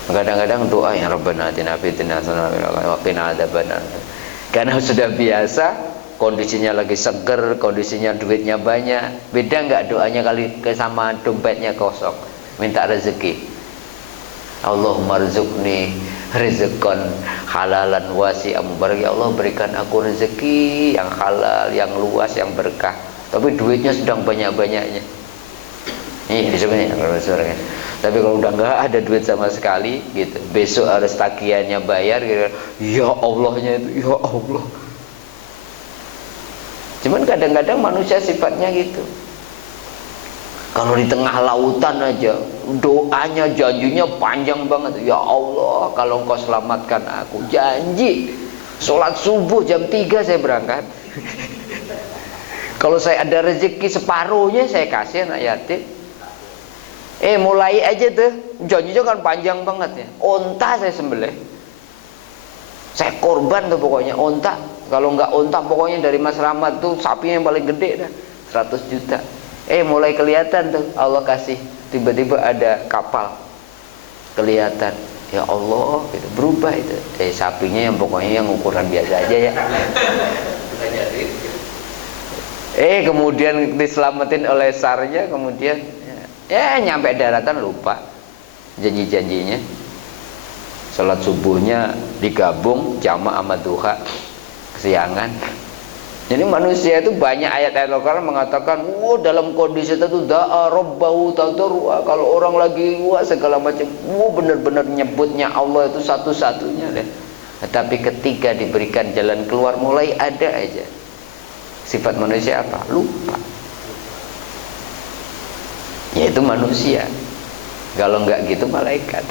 Kadang-kadang doa yang Rabbana atina fid dunya hasanah wa qina adzabannar, karena sudah biasa kondisinya lagi seger, kondisinya duitnya banyak, beda nggak doanya kali sama dompetnya kosong, minta rezeki. Allahumma rzuqni rizqan halalan wasi'an mubarak, ya Allah berikan aku rezeki yang halal, yang luas, yang berkah, tapi duitnya sedang banyak-banyaknya. Ini sebenarnya kalau surga. Tapi kalau udah nggak ada duit sama sekali gitu, besok harus tagihannya bayar gitu, ya Allahnya itu, ya Allah. Cuman kadang-kadang manusia sifatnya gitu. Kalau di tengah lautan aja doanya, janjinya panjang banget. Ya Allah, kalau Engkau selamatkan aku, janji sholat subuh jam 3 saya berangkat. Kalau saya ada rezeki separuhnya saya kasih anak yatim. Mulai aja tuh, janjinya kan panjang banget ya. Onta saya sembelih, saya korban tuh pokoknya onta. Kalau nggak onta pokoknya dari Mas Rahmat tuh sapinya yang paling gede dah, 100 juta. Mulai kelihatan tuh Allah kasih, tiba-tiba ada kapal kelihatan, ya Allah gitu, berubah itu. Sapinya yang pokoknya yang ukuran biasa aja ya. Kemudian diselamatin oleh sarnya, kemudian nyampe daratan lupa janji-janjinya. Salat subuhnya digabung jamaah sama duha kesiangan. Jadi manusia itu banyak ayat-ayat Al-Quran mengatakan, dalam kondisi itu da'a rabbahu tadarrua, kalau orang lagi segala macam, benar-benar nyebutnya Allah itu satu-satunya deh. Tetapi ketika diberikan jalan keluar, mulai ada aja sifat manusia apa? Lupa. Yaitu manusia. Kalau enggak gitu malaikat.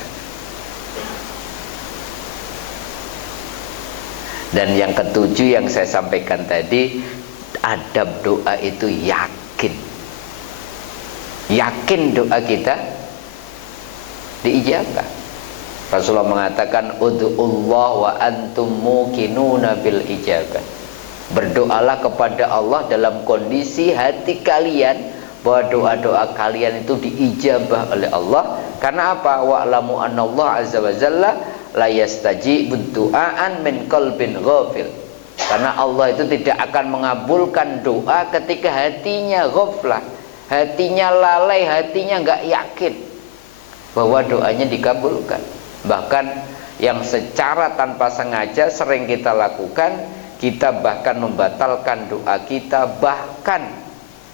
Dan yang ketujuh yang saya sampaikan tadi, adab doa itu yakin. Yakin doa kita diijabah. Rasulullah mengatakan, ud'ullah wa antum muqinuna bil ijabah. Berdoalah kepada Allah dalam kondisi hati kalian bahwa doa-doa kalian itu diijabah oleh Allah. Karena apa? Wa'lamu annallaha azza wa jalla la yastajibu du'aan min qalbin ghafil. Karena Allah itu tidak akan mengabulkan doa ketika hatinya ghaflah, hatinya lalai, hatinya nggak yakin bahwa doanya dikabulkan. Bahkan yang secara tanpa sengaja sering kita lakukan, kita bahkan membatalkan doa kita bahkan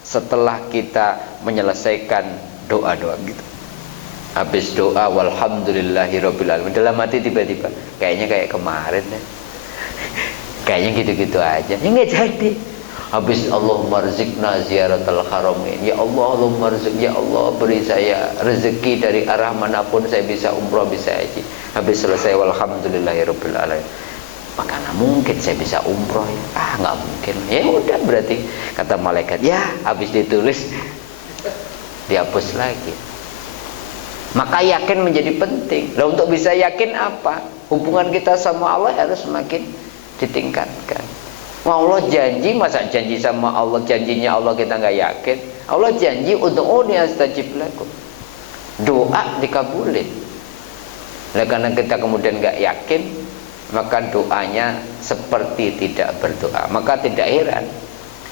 setelah kita menyelesaikan doa-doa gitu. Habis doa walhamdulillahirabbil alamin, dalam hati tiba-tiba kayaknya kayak kemarin deh. Kayaknya gitu-gitu aja. Ini enggak jadi. Habis Allahumma rizqna ziyaratal haramain. Ya Allah, Allahumma rizq, ya Allah beri saya rezeki dari arah manapun saya bisa umroh, bisa haji. Habis selesai walhamdulillahirabbil alamin. Maka nggak mungkin saya bisa umroh ya. Nggak mungkin. Ya udah, berarti kata malaikat, ya habis ditulis dihapus lagi. Maka yakin menjadi penting. Nah, untuk bisa yakin apa? Hubungan kita sama Allah harus semakin ditingkatkan. Allah janji, masa janji sama Allah, janjinya Allah kita nggak yakin? Allah janji ud'uni astajib lakum. Doa dikabulin. Nah, karena kita kemudian nggak yakin, maka doanya seperti tidak berdoa. Maka tidak heran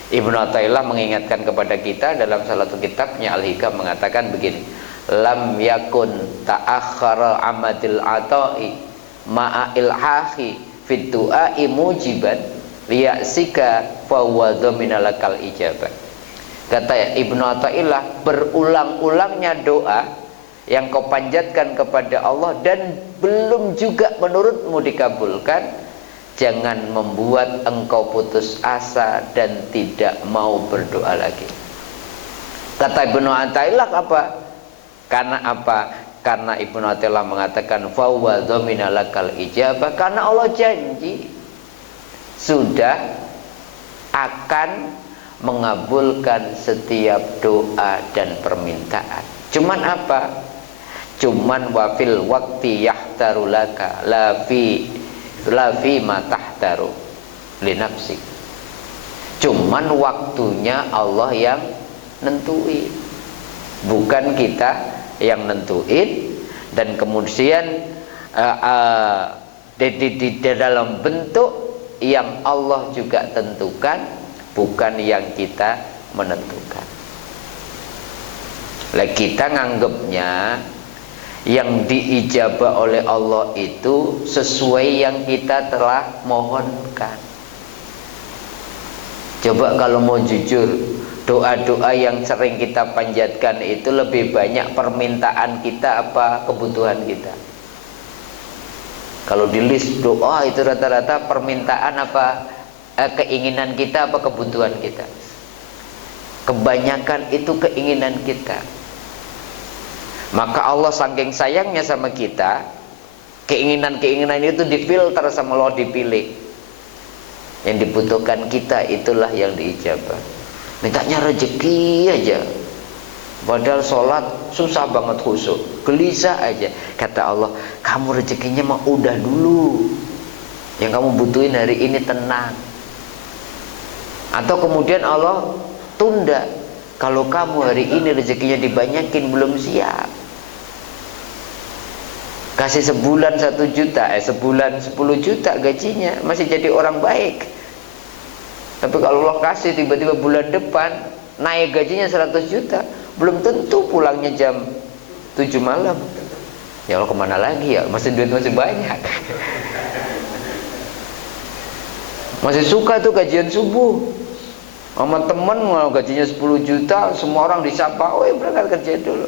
Ibnu Athaillah mengingatkan kepada kita dalam salah satu kitabnya Al-Hikam mengatakan begini, lam yakun ta'akhkhara amadil ata'i ma'a ilhahi fid du'ai mujiban liya'sika fa huwa dhaminalakal ijabah. Kata Ibnu Athaillah, berulang-ulangnya doa yang kau panjatkan kepada Allah dan belum juga menurutmu dikabulkan, jangan membuat engkau putus asa dan tidak mau berdoa lagi. Kata Ibnu Athaillah apa? Karena apa? Karena Ibnu Athaillah mengatakan fa huwa dhaminalakal ijabah, karena Allah janji sudah akan mengabulkan setiap doa dan permintaan. Cuman apa? Cuman wafil waqti yahtaru laka la fi ma tahtaru li nafsik. Cuman waktunya Allah yang nentuin, bukan kita yang nentuin. Dan kemudian di dalam bentuk yang Allah juga tentukan, bukan yang kita menentukan. Lah kita nganggepnya yang diijabah oleh Allah itu sesuai yang kita telah mohonkan. Coba kalau mau jujur, doa-doa yang sering kita panjatkan itu lebih banyak permintaan kita apa kebutuhan kita? Kalau di list doa itu rata-rata permintaan apa keinginan kita apa kebutuhan kita? Kebanyakan itu keinginan kita. Maka Allah saking sayangnya sama kita, keinginan-keinginan itu difilter sama Allah, dipilih. Yang dibutuhkan kita itulah yang diijabah. Mintanya rezeki aja, padahal sholat susah banget khusyuk, gelisah aja. Kata Allah, kamu rezekinya mah udah dulu, yang kamu butuhin hari ini tenang. Atau kemudian Allah tunda, kalau kamu hari ini rezekinya dibanyakin belum siap, kasih sebulan 1 juta, sebulan 10 juta gajinya, masih jadi orang baik. Tapi kalau Allah kasih tiba-tiba bulan depan naik gajinya 100 juta, belum tentu pulangnya jam 7 malam. Ya Allah, kemana lagi ya? Masih duit masih banyak. Masih suka tuh gajian subuh sama temen, gajinya 10 juta, semua orang disapa, oh berangkat kerja dulu.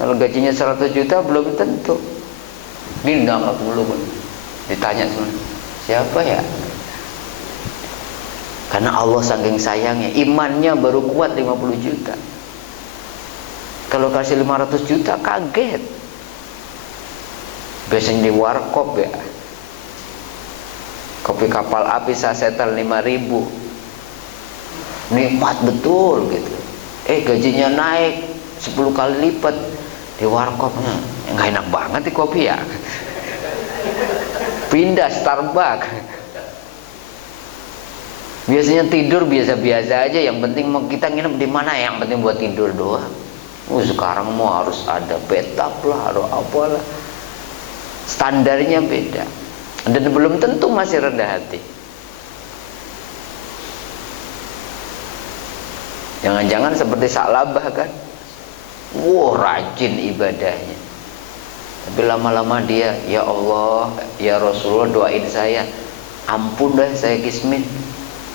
Kalau gajinya 100 juta belum tentu. Ini nangkap mulu, ditanya semua, siapa ya? Karena Allah saking sayangnya, imannya baru kuat 50 juta. Kalau kasih 500 juta kaget. Biasanya di warkop ya, kopi kapal api sasetan 5.000, nikmat betul gitu. Gajinya naik 10 kali lipat. Di warkopnya nggak enak banget di kopi ya, pindah Starbucks. Biasanya tidur biasa-biasa aja, yang penting mau kita nginep di mana, yang penting buat tidur doang. Sekarang mau harus ada bathtub lah, atau apalah. Standarnya beda. Dan belum tentu masih rendah hati. Jangan-jangan seperti Sa'labah kan, rajin ibadahnya. Tapi lama-lama dia, ya Allah, ya Rasulullah doain saya, ampun dah saya kismin.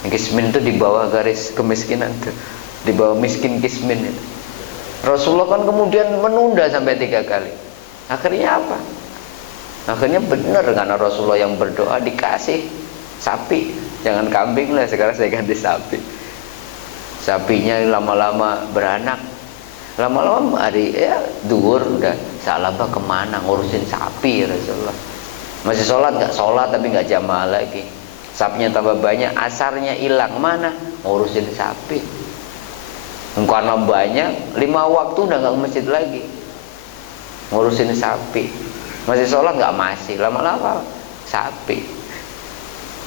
Kismin itu di bawah garis kemiskinan tuh, di bawah miskin kismin itu. Rasulullah kan kemudian menunda sampai 3 kali. Akhirnya apa? Akhirnya benar, karena Rasulullah yang berdoa dikasih sapi. Jangan kambing lah, sekarang saya ganti sapi. Sapinya lama-lama beranak. Lama-lama hari duhur udah Sa'labah kemana ngurusin sapi ya Rasulullah. Masih sholat nggak? Sholat tapi nggak jamaah lagi. Sapinya tambah banyak, asarnya hilang, mana? Ngurusin sapi. Karena banyak, 5 waktu udah nggak ke masjid lagi, ngurusin sapi. Masih sholat nggak? Masih. Lama-lama sapi,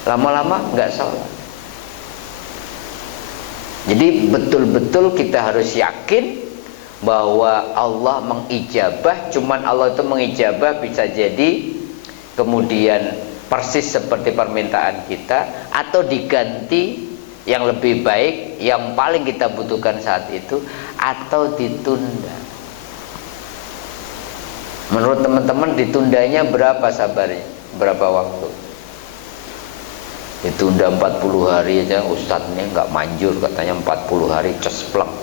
lama-lama nggak sholat. Jadi betul-betul kita harus yakin bahwa Allah mengijabah. Cuman Allah itu mengijabah bisa jadi kemudian persis seperti permintaan kita, atau diganti yang lebih baik, yang paling kita butuhkan saat itu, atau ditunda. Menurut teman-teman ditundanya berapa sabarnya? Berapa waktu? Ditunda 40 hari aja, ustadznya nggak manjur, katanya 40 hari cespleng.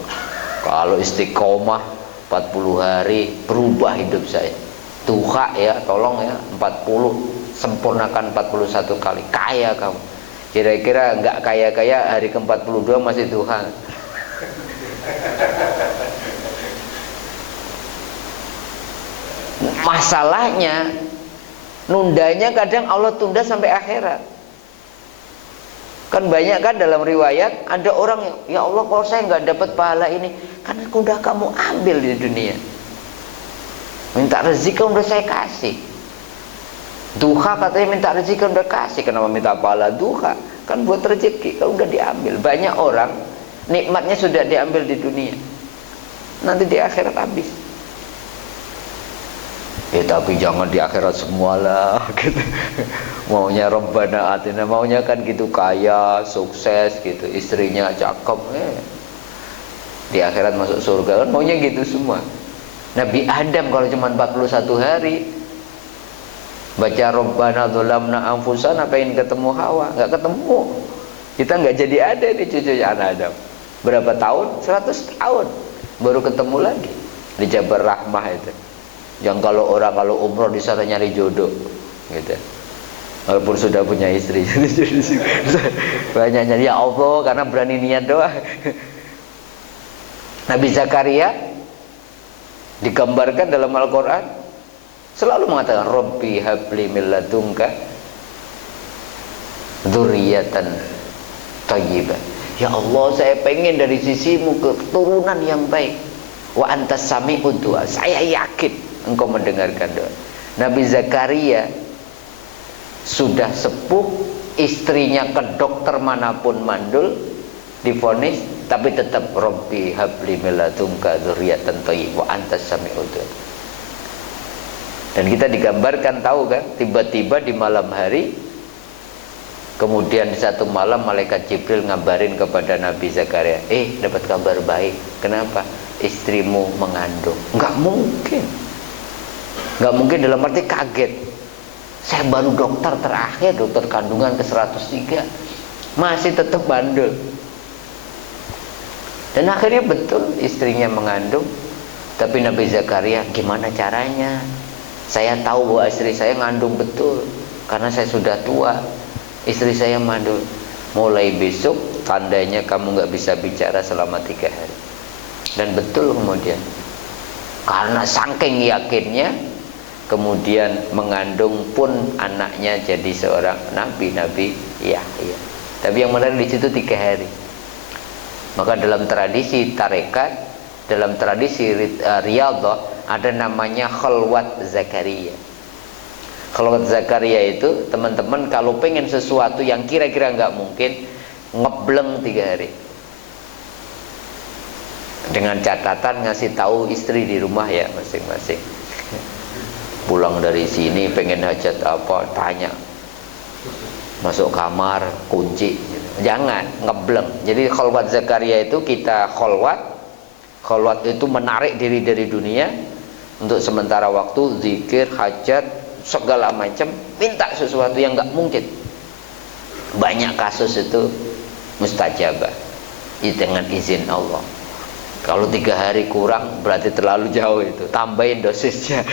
Kalau istiqomah 40 hari berubah hidup saya. Tuha ya, tolong ya, 40 sempurnakan 41 kali, kaya kamu. Kira-kira nggak kaya-kaya hari ke-42 masih Tuhan. Masalahnya nundanya kadang Allah tunda sampai akhirat. Kan banyak kan dalam riwayat ada orang yang, ya Allah kalau saya nggak dapat pahala ini, karena udah kamu ambil di dunia. Minta rezeki udah saya kasih. Duha katanya minta rezeki kan udah kasih, kenapa minta pahala duha? Kan buat rezeki, kalau udah diambil. Banyak orang nikmatnya sudah diambil di dunia, nanti di akhirat habis. Ya tapi jangan di akhirat semualah gitu. Maunya Rabbana atina, maunya kan gitu, kaya, sukses gitu, istrinya cakep, di akhirat masuk surga kan maunya gitu semua. Nabi Adam kalau cuma 41 hari baca Rabbana dzalamna anfusana, pengen ketemu Hawa, nggak ketemu. Kita nggak jadi ada nih cucunya anak Adam. Berapa tahun? 100 tahun baru ketemu lagi di Jabal Rahmah itu. Yang kalau umroh di sana nyari jodoh gitu, walaupun sudah punya istri banyak nyari, ya Allah, karena berani niat doang. Nabi Zakaria digambarkan dalam Al-Quran selalu mengatakan Rabbi habli min ladunka dzurriyyatan thayyibah. Ya Allah, saya pengen dari sisimu keturunan yang baik. Wa antas sami'ud du'a, saya yakin engkau mendengarkan doa. Nabi Zakaria sudah sepuh, istrinya ke dokter manapun mandul, divonis, tapi tetap Rabbi habli min ladunka dzurriyyatan thayyibah wa antas sami'ud du'a. Dan kita digambarkan, tahu kan, tiba-tiba di malam hari, kemudian di satu malam malaikat Jibril ngabarin kepada Nabi Zakaria, dapat kabar baik. Kenapa? Istrimu mengandung. Nggak mungkin. Nggak mungkin dalam arti kaget. Saya baru dokter terakhir, dokter kandungan ke 103, masih tetap bandel. Dan akhirnya betul istrinya mengandung. Tapi Nabi Zakaria, gimana caranya? Saya tahu bahwa istri saya ngandung betul, karena saya sudah tua. Istri saya mandul. Mulai besok tandanya kamu nggak bisa bicara selama 3 hari. Dan betul kemudian, karena saking yakinnya, kemudian mengandung pun anaknya jadi seorang nabi, Nabi Yahya. Tapi yang menarik di situ 3 hari. Maka dalam tradisi tarekat, dalam tradisi riyadhah, ada namanya khalwat Zakaria. Khalwat Zakaria itu, teman-teman, kalau pengen sesuatu yang kira-kira nggak mungkin, ngebleng 3 hari. Dengan catatan ngasih tahu istri di rumah ya masing-masing. Pulang dari sini pengen hajat apa, tanya. Masuk kamar, kunci. Jangan ngebleng. Jadi khalwat Zakaria itu kita khalwat itu menarik diri dari dunia untuk sementara waktu, zikir, hajat, segala macam, minta sesuatu yang nggak mungkin. Banyak kasus itu mustajabah dengan izin Allah. Kalau 3 hari kurang berarti terlalu jauh, itu tambahin dosisnya.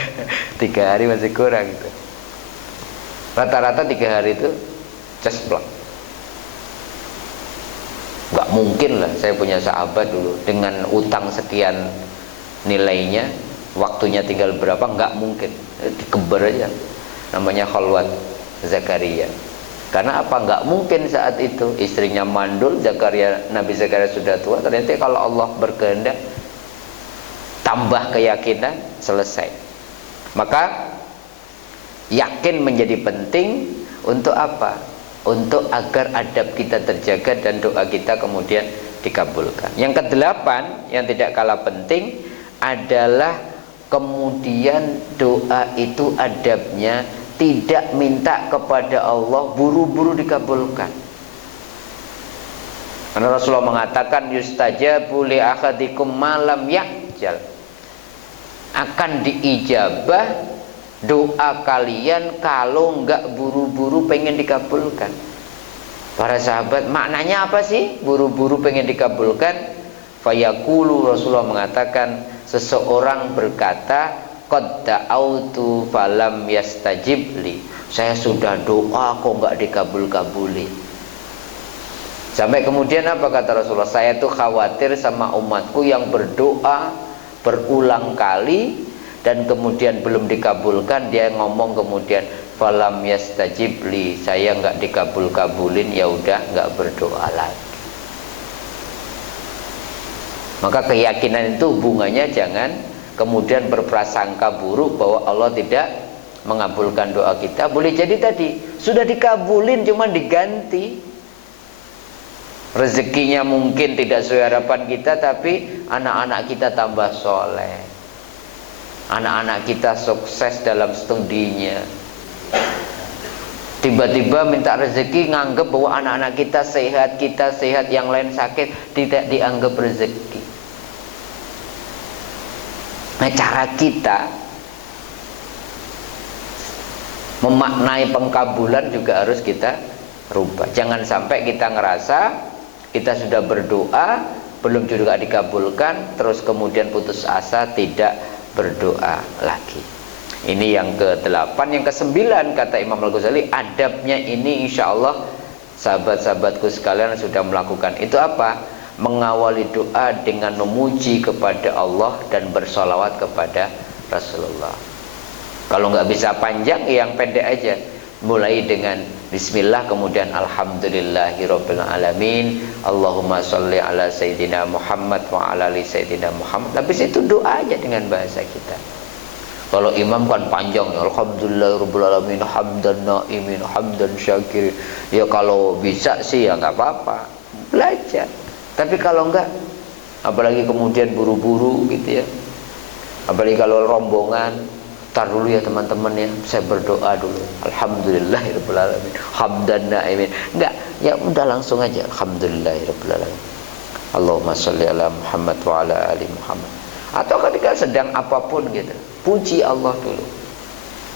3 hari masih kurang itu. Rata-rata 3 hari itu cesplak. Nggak mungkin lah, saya punya sahabat dulu dengan utang sekian nilainya, waktunya tinggal berapa, nggak mungkin, dikeber aja. Namanya khalwat Zakaria. Karena apa? Nggak mungkin saat itu istrinya mandul, Nabi Zakaria sudah tua. Ternyata kalau Allah berkehendak, tambah keyakinan, selesai. Maka yakin menjadi penting untuk apa? Untuk agar adab kita terjaga dan doa kita kemudian dikabulkan. Yang ke-8 yang tidak kalah penting adalah kemudian doa itu adabnya tidak minta kepada Allah buru-buru dikabulkan. Karena Rasulullah mengatakan yustajabu li ahadikum malam ya'jal, akan diijabah doa kalian kalau enggak buru-buru pengen dikabulkan. Para sahabat, maknanya apa sih buru-buru pengen dikabulkan? Fayaqulu, Rasulullah mengatakan, seseorang berkata, qad da'autu falam yastajib li, saya sudah doa kok enggak dikabul-kabuli. Sampai kemudian apa kata Rasulullah? Saya tuh khawatir sama umatku yang berdoa berulang kali dan kemudian belum dikabulkan. Dia ngomong kemudian falam yastajib li, saya enggak dikabul-kabulin, ya udah enggak berdoa lagi. Maka keyakinan itu hubungannya jangan kemudian berprasangka buruk bahwa Allah tidak mengabulkan doa kita. Boleh jadi tadi sudah dikabulin cuma diganti, rezekinya mungkin tidak sesuai harapan kita, tapi anak-anak kita tambah soleh, anak-anak kita sukses dalam studinya, tiba-tiba minta rezeki, nganggep bahwa anak-anak kita sehat, yang lain sakit, tidak dianggap rezeki. Nah, cara kita memaknai pengkabulan juga harus kita rubah. Jangan sampai kita ngerasa kita sudah berdoa belum juga dikabulkan, terus kemudian putus asa, tidak berdoa lagi. Ini yang ke-8. Yang ke-9 kata Imam Al-Ghazali, adabnya ini insya Allah sahabat-sahabatku sekalian sudah melakukan. Itu apa? Mengawali doa dengan memuji kepada Allah dan bersolawat kepada Rasulullah. Kalau nggak bisa panjang, yang pendek aja. Mulai dengan Bismillah, kemudian Alhamdulillahirabbil alamin, Allahumma sholli ala Sayyidina Muhammad wa ala ali Sayyidina Muhammad. Habis itu doa aja dengan bahasa kita. Kalau imam kan panjang ya, Alhamdulillahirabbil alamin, hamdan naimin, hamdan syakirin. Ya kalau bisa sih ya nggak apa-apa, belajar. Tapi kalau enggak, apalagi kemudian buru-buru gitu ya, apalagi kalau rombongan, tar dulu ya teman-teman ya, saya berdoa dulu, Alhamdulillahirabbil alamin, hamdan naimin. Enggak, ya udah langsung aja, Alhamdulillahirabbil alamin, Allahumma sholli ala Muhammad wa ala ali Muhammad. Atau ketika sedang apapun gitu, puji Allah dulu.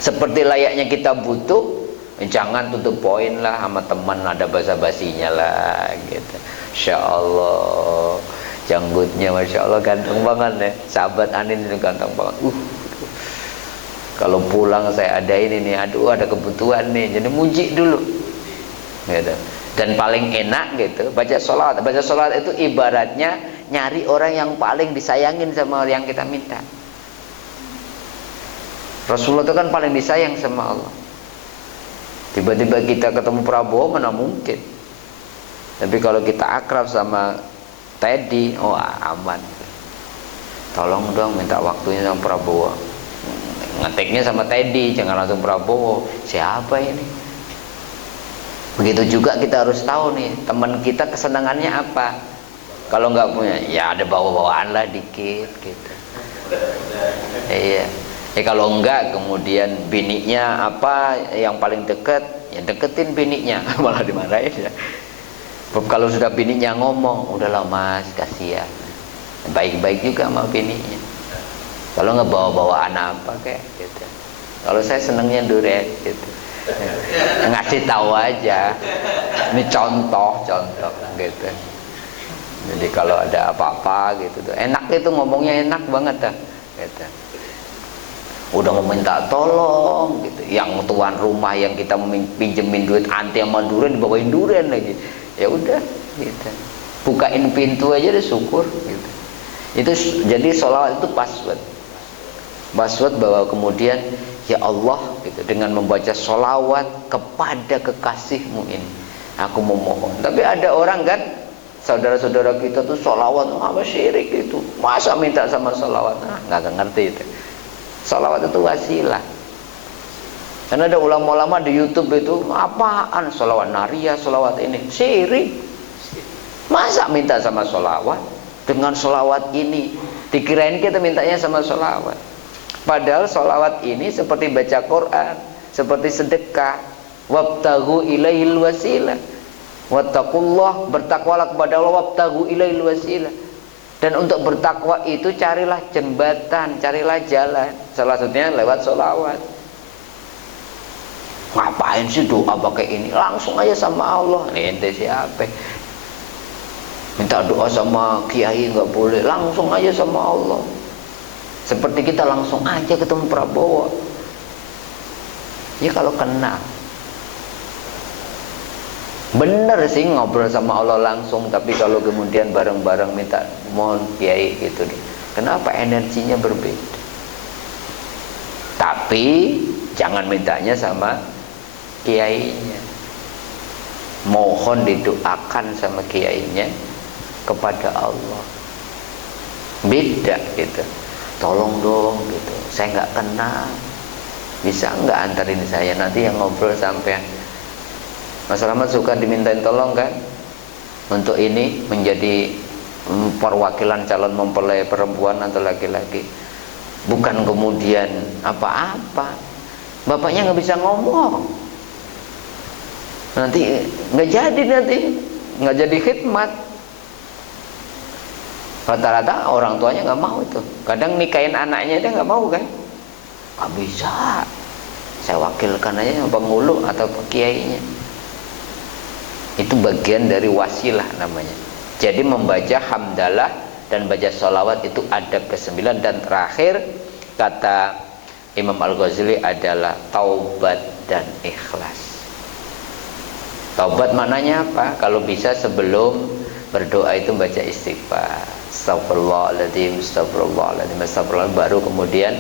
Seperti layaknya kita butuh, jangan tutup poin lah sama teman, ada basa-basinya lah gitu. Insya Allah janggutnya Masya Allah ganteng banget ya, sahabat Anin itu ganteng banget. Kalau pulang saya ada ini nih, aduh ada kebutuhan nih, jadi muji dulu gitu. Dan paling enak gitu baca sholawat. Baca sholawat itu ibaratnya nyari orang yang paling disayangin sama yang kita minta. Rasulullah itu kan paling disayang sama Allah. Tiba-tiba kita ketemu Prabowo, mana mungkin. Tapi kalau kita akrab sama Teddy, oh aman. Tolong dong minta waktunya sama Prabowo. Ngetiknya sama Teddy, jangan langsung Prabowo. Siapa ini? Begitu juga kita harus tahu nih, teman kita kesenangannya apa. Kalau nggak punya, ya ada bawa-bawaan lah dikit gitu. Iya. Ya kalau enggak, kemudian bininya apa yang paling deket, ya deketin bininya, malah dimarahin ya. Kalau sudah bininya ngomong, udahlah mas, kasihan. Baik-baik juga sama bininya. Kalau nggak bawa-bawaan apa kayak gitu. Kalau saya senengnya duret gitu. Ngasih tahu aja. Ini contoh gitu. Jadi kalau ada apa-apa gitu tuh, enak itu ngomongnya, enak banget dah gitu. Udah mau minta tolong gitu, yang tuan rumah yang kita pinjemin duit anti sama durian, dibawain durian lagi. Ya udah gitu, bukain pintu aja deh, syukur gitu. Itu jadi sholawat itu password bahwa kemudian ya Allah gitu, dengan membaca sholawat kepada kekasihmu ini aku memohon. Tapi ada orang kan, saudara-saudara kita tuh sholawat apa syirik itu, masa minta sama sholawat, nggak ngerti itu. Sholawat itu wasilah. Karena ada ulama-ulama di YouTube itu, apaan sholawat naria, sholawat ini, syirik. Masa minta sama sholawat? Dengan sholawat ini dikirain kita mintanya sama sholawat. Padahal sholawat ini seperti baca Quran, seperti sedekah. Wabtaghu ilaihil wasilah, wattaqullah, bertakwalah kepada Allah, wabtaghu ilaihil wasilah. Dan untuk bertakwa itu carilah jembatan, carilah jalan. Salah satunya lewat sholawat. Ngapain sih doa pakai ini? Langsung aja sama Allah. Nih ente siapa? Minta doa sama kiai nggak boleh, langsung aja sama Allah. Seperti kita langsung aja ketemu Prabowo. Ya kalau kenal. Bener sih ngobrol sama Allah langsung, tapi kalau kemudian bareng-bareng minta mohon kiai gitu deh. Kenapa energinya berbeda? Tapi jangan mintanya sama kiainya. Mohon didoakan sama kiainya kepada Allah. Beda gitu. Tolong dong gitu. Saya nggak kenal. Bisa nggak antarin saya, nanti yang ngobrol sampean. Mas Rahmat suka dimintain tolong kan? Untuk ini menjadi perwakilan calon mempelai perempuan atau laki-laki. bukan kemudian apa-apa. Bapaknya nggak bisa ngomong, nanti nggak jadi khidmat. Rata-rata orang tuanya nggak mau itu. Kadang nikahin anaknya dia nggak mau kan, nggak bisa, saya wakilkan aja sama pengulu atau kiainya. Itu bagian dari wasilah namanya. Jadi membaca hamdalah dan baca sholawat itu adab ke-9. Dan terakhir kata Imam Al-Ghazali adalah taubat dan ikhlas. Taubat maknanya apa? Kalau bisa sebelum berdoa itu baca istighfar, astagfirullahaladzim, astagfirullahaladzim, astagfirullahaladzim, baru kemudian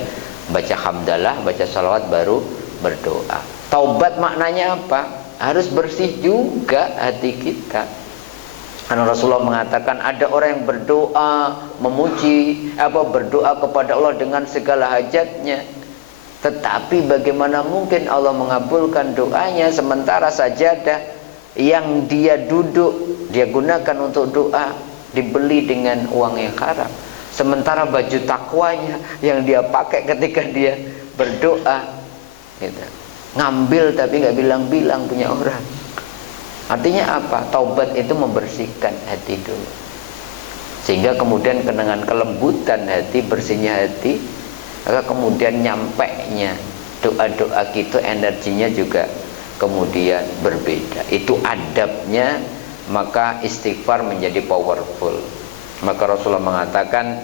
baca hamdalah, baca sholawat, baru berdoa. Taubat maknanya apa? Harus bersih juga hati kita. Karena Rasulullah mengatakan ada orang yang berdoa memuji berdoa kepada Allah dengan segala hajatnya, tetapi bagaimana mungkin Allah mengabulkan doanya sementara sajadah yang dia duduk dia gunakan untuk doa dibeli dengan uang yang haram, sementara baju takwanya yang dia pakai ketika dia berdoa gitu, ngambil tapi nggak bilang-bilang punya orang. Artinya apa? Taubat itu membersihkan hati dulu, sehingga kemudian dengan kelembutan hati, bersihnya hati, maka kemudian nyampainya doa-doa kita energinya juga kemudian berbeda. Itu adabnya. Maka istighfar menjadi powerful. Maka Rasulullah mengatakan,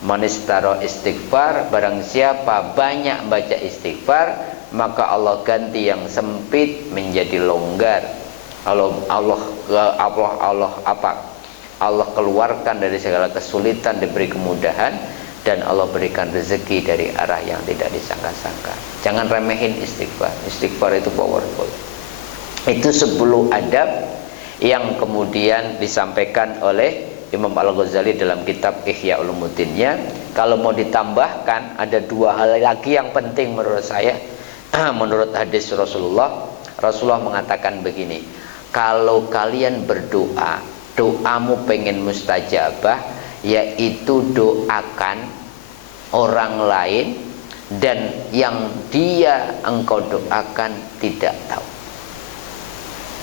manistaro istighfar, barang siapa banyak baca istighfar, maka Allah ganti yang sempit menjadi longgar. Allah keluarkan dari segala kesulitan, diberi kemudahan, dan Allah berikan rezeki dari arah yang tidak disangka-sangka. Jangan remehin istighfar. Istighfar itu powerful. Itu 10 adab yang kemudian disampaikan oleh Imam Al-Ghazali dalam kitab Ihya Ulumuddinnya. Kalau mau ditambahkan, ada 2 hal lagi yang penting menurut saya. Menurut hadis Rasulullah mengatakan begini, kalau kalian berdoa, doamu pengen mustajabah, yaitu doakan orang lain dan yang dia engkau doakan tidak tahu.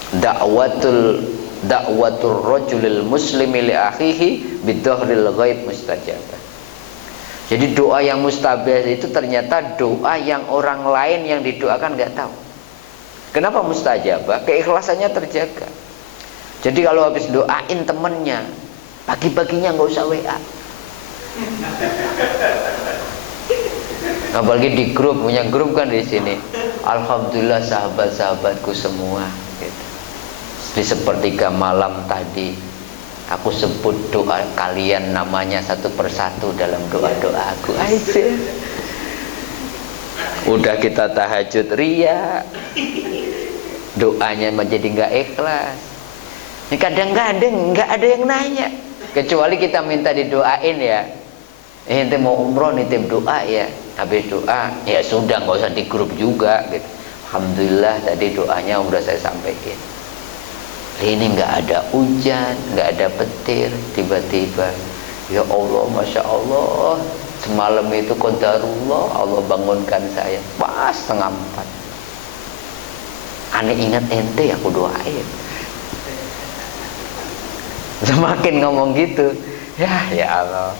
Da'watul rajulil muslimi li akhihi bidhahril ghaib mustajabah. Jadi doa yang mustajabah itu ternyata doa yang orang lain yang didoakan nggak tahu. Kenapa mustajabah? Keikhlasannya terjaga. Jadi kalau habis doain temennya, pagi-paginya nggak usah WA. Apalagi di grup, punya grup kan di sini. Alhamdulillah sahabat-sahabatku semua. Gitu. Di sepertiga malam tadi, aku sebut doa kalian namanya satu persatu dalam doa-doa aku aja. Udah kita tahajud ria, doanya menjadi nggak ikhlas. Kadang-kadang nggak ada yang nanya, kecuali kita minta didoain ya. Ente mau umroh nitip doa ya. Habis doa ya sudah, nggak usah di grup juga gitu. Alhamdulillah tadi doanya udah saya sampaikan. Ini nggak ada hujan, nggak ada petir, tiba-tiba ya Allah, masya Allah, semalam itu qadarullah, Allah bangunkan saya pas 3:30. Aneh ingat ente aku doain. Semakin ngomong gitu, ya Allah.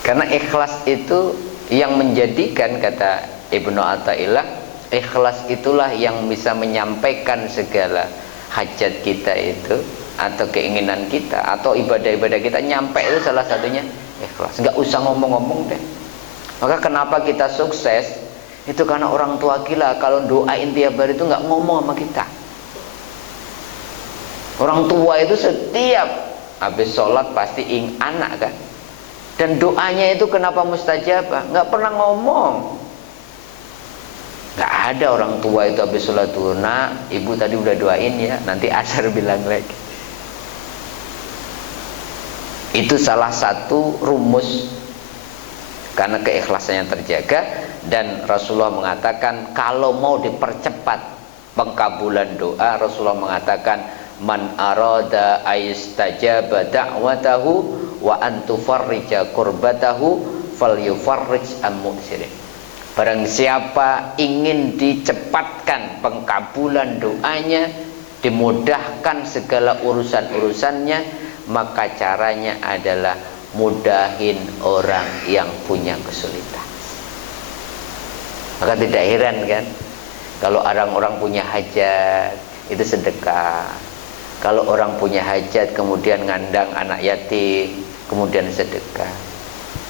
Karena ikhlas itu yang menjadikan, kata Ibnu Athaillah, ikhlas itulah yang bisa menyampaikan segala hajat kita itu, atau keinginan kita, atau ibadah-ibadah kita nyampe itu salah satunya ikhlas. Nggak usah ngomong-ngomong deh. Maka kenapa kita sukses? Itu karena orang tua kita kalau doain tiap hari itu nggak ngomong sama kita. Orang tua itu setiap habis sholat pasti anak kan. Dan doanya itu kenapa mustajabah? Nggak pernah ngomong. Nggak ada orang tua itu habis sholat tuh, nak, ibu tadi udah doain ya, nanti asar bilang lagi. Itu salah satu rumus karena keikhlasannya terjaga. Dan Rasulullah mengatakan kalau mau dipercepat pengkabulan doa, Rasulullah mengatakan, man arada ayistajaba da'watahu wa antufarrija kurbatahu falyufarrij am mu'sirin. Barang siapa ingin dicepatkan pengkabulan doanya, dimudahkan segala urusan-urusannya, maka caranya adalah mudahin orang yang punya kesulitan. Maka tidak heran kan kalau orang-orang punya hajat itu sedekah. Kalau orang punya hajat kemudian ngandang anak yatim, kemudian sedekah.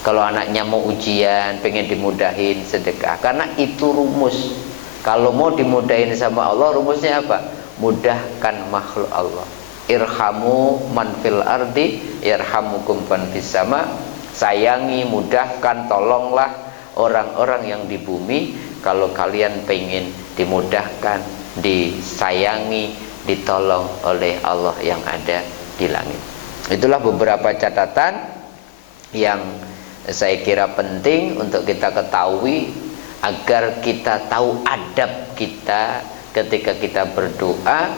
Kalau anaknya mau ujian, pengen dimudahin, sedekah. Karena itu rumus. Kalau mau dimudahin sama Allah, rumusnya apa? Mudahkan makhluk Allah. Irhamu man fil ardi yarhamukum man fis sama. Sayangi, mudahkan, tolonglah orang-orang yang di bumi. Kalau kalian pengen dimudahkan, disayangi, ditolong oleh Allah yang ada di langit. Itulah beberapa catatan yang saya kira penting untuk kita ketahui agar kita tahu adab kita ketika kita berdoa,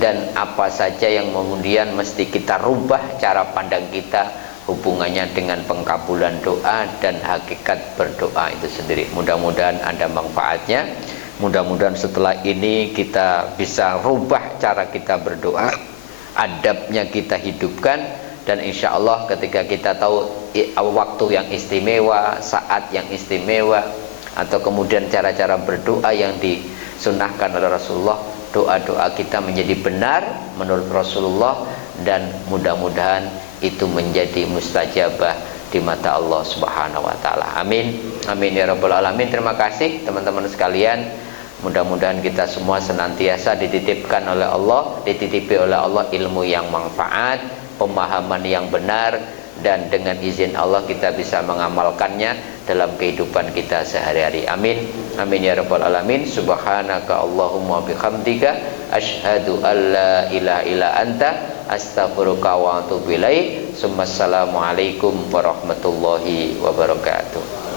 dan apa saja yang kemudian mesti kita rubah cara pandang kita hubungannya dengan pengkabulan doa dan hakikat berdoa itu sendiri. Mudah-mudahan ada manfaatnya. Mudah-mudahan setelah ini kita bisa rubah cara kita berdoa, adabnya kita hidupkan, dan insya Allah ketika kita tahu waktu yang istimewa, saat yang istimewa, atau kemudian cara-cara berdoa yang disunahkan oleh Rasulullah, doa-doa kita menjadi benar menurut Rasulullah, dan mudah-mudahan itu menjadi mustajabah di mata Allah Subhanahu wa taala. Amin. Amin ya rabbal alamin. Terima kasih teman-teman sekalian. Mudah-mudahan kita semua senantiasa dititipkan oleh Allah, dititipi oleh Allah ilmu yang manfaat, pemahaman yang benar, dan dengan izin Allah kita bisa mengamalkannya dalam kehidupan kita sehari-hari. Amin. Amin ya rabbal alamin. Subhanaka Allahumma bihamdika asyhadu an la ilaha illa anta astaghfiruka wa atubu ilaik. Assalamualaikum warahmatullahi wabarakatuh.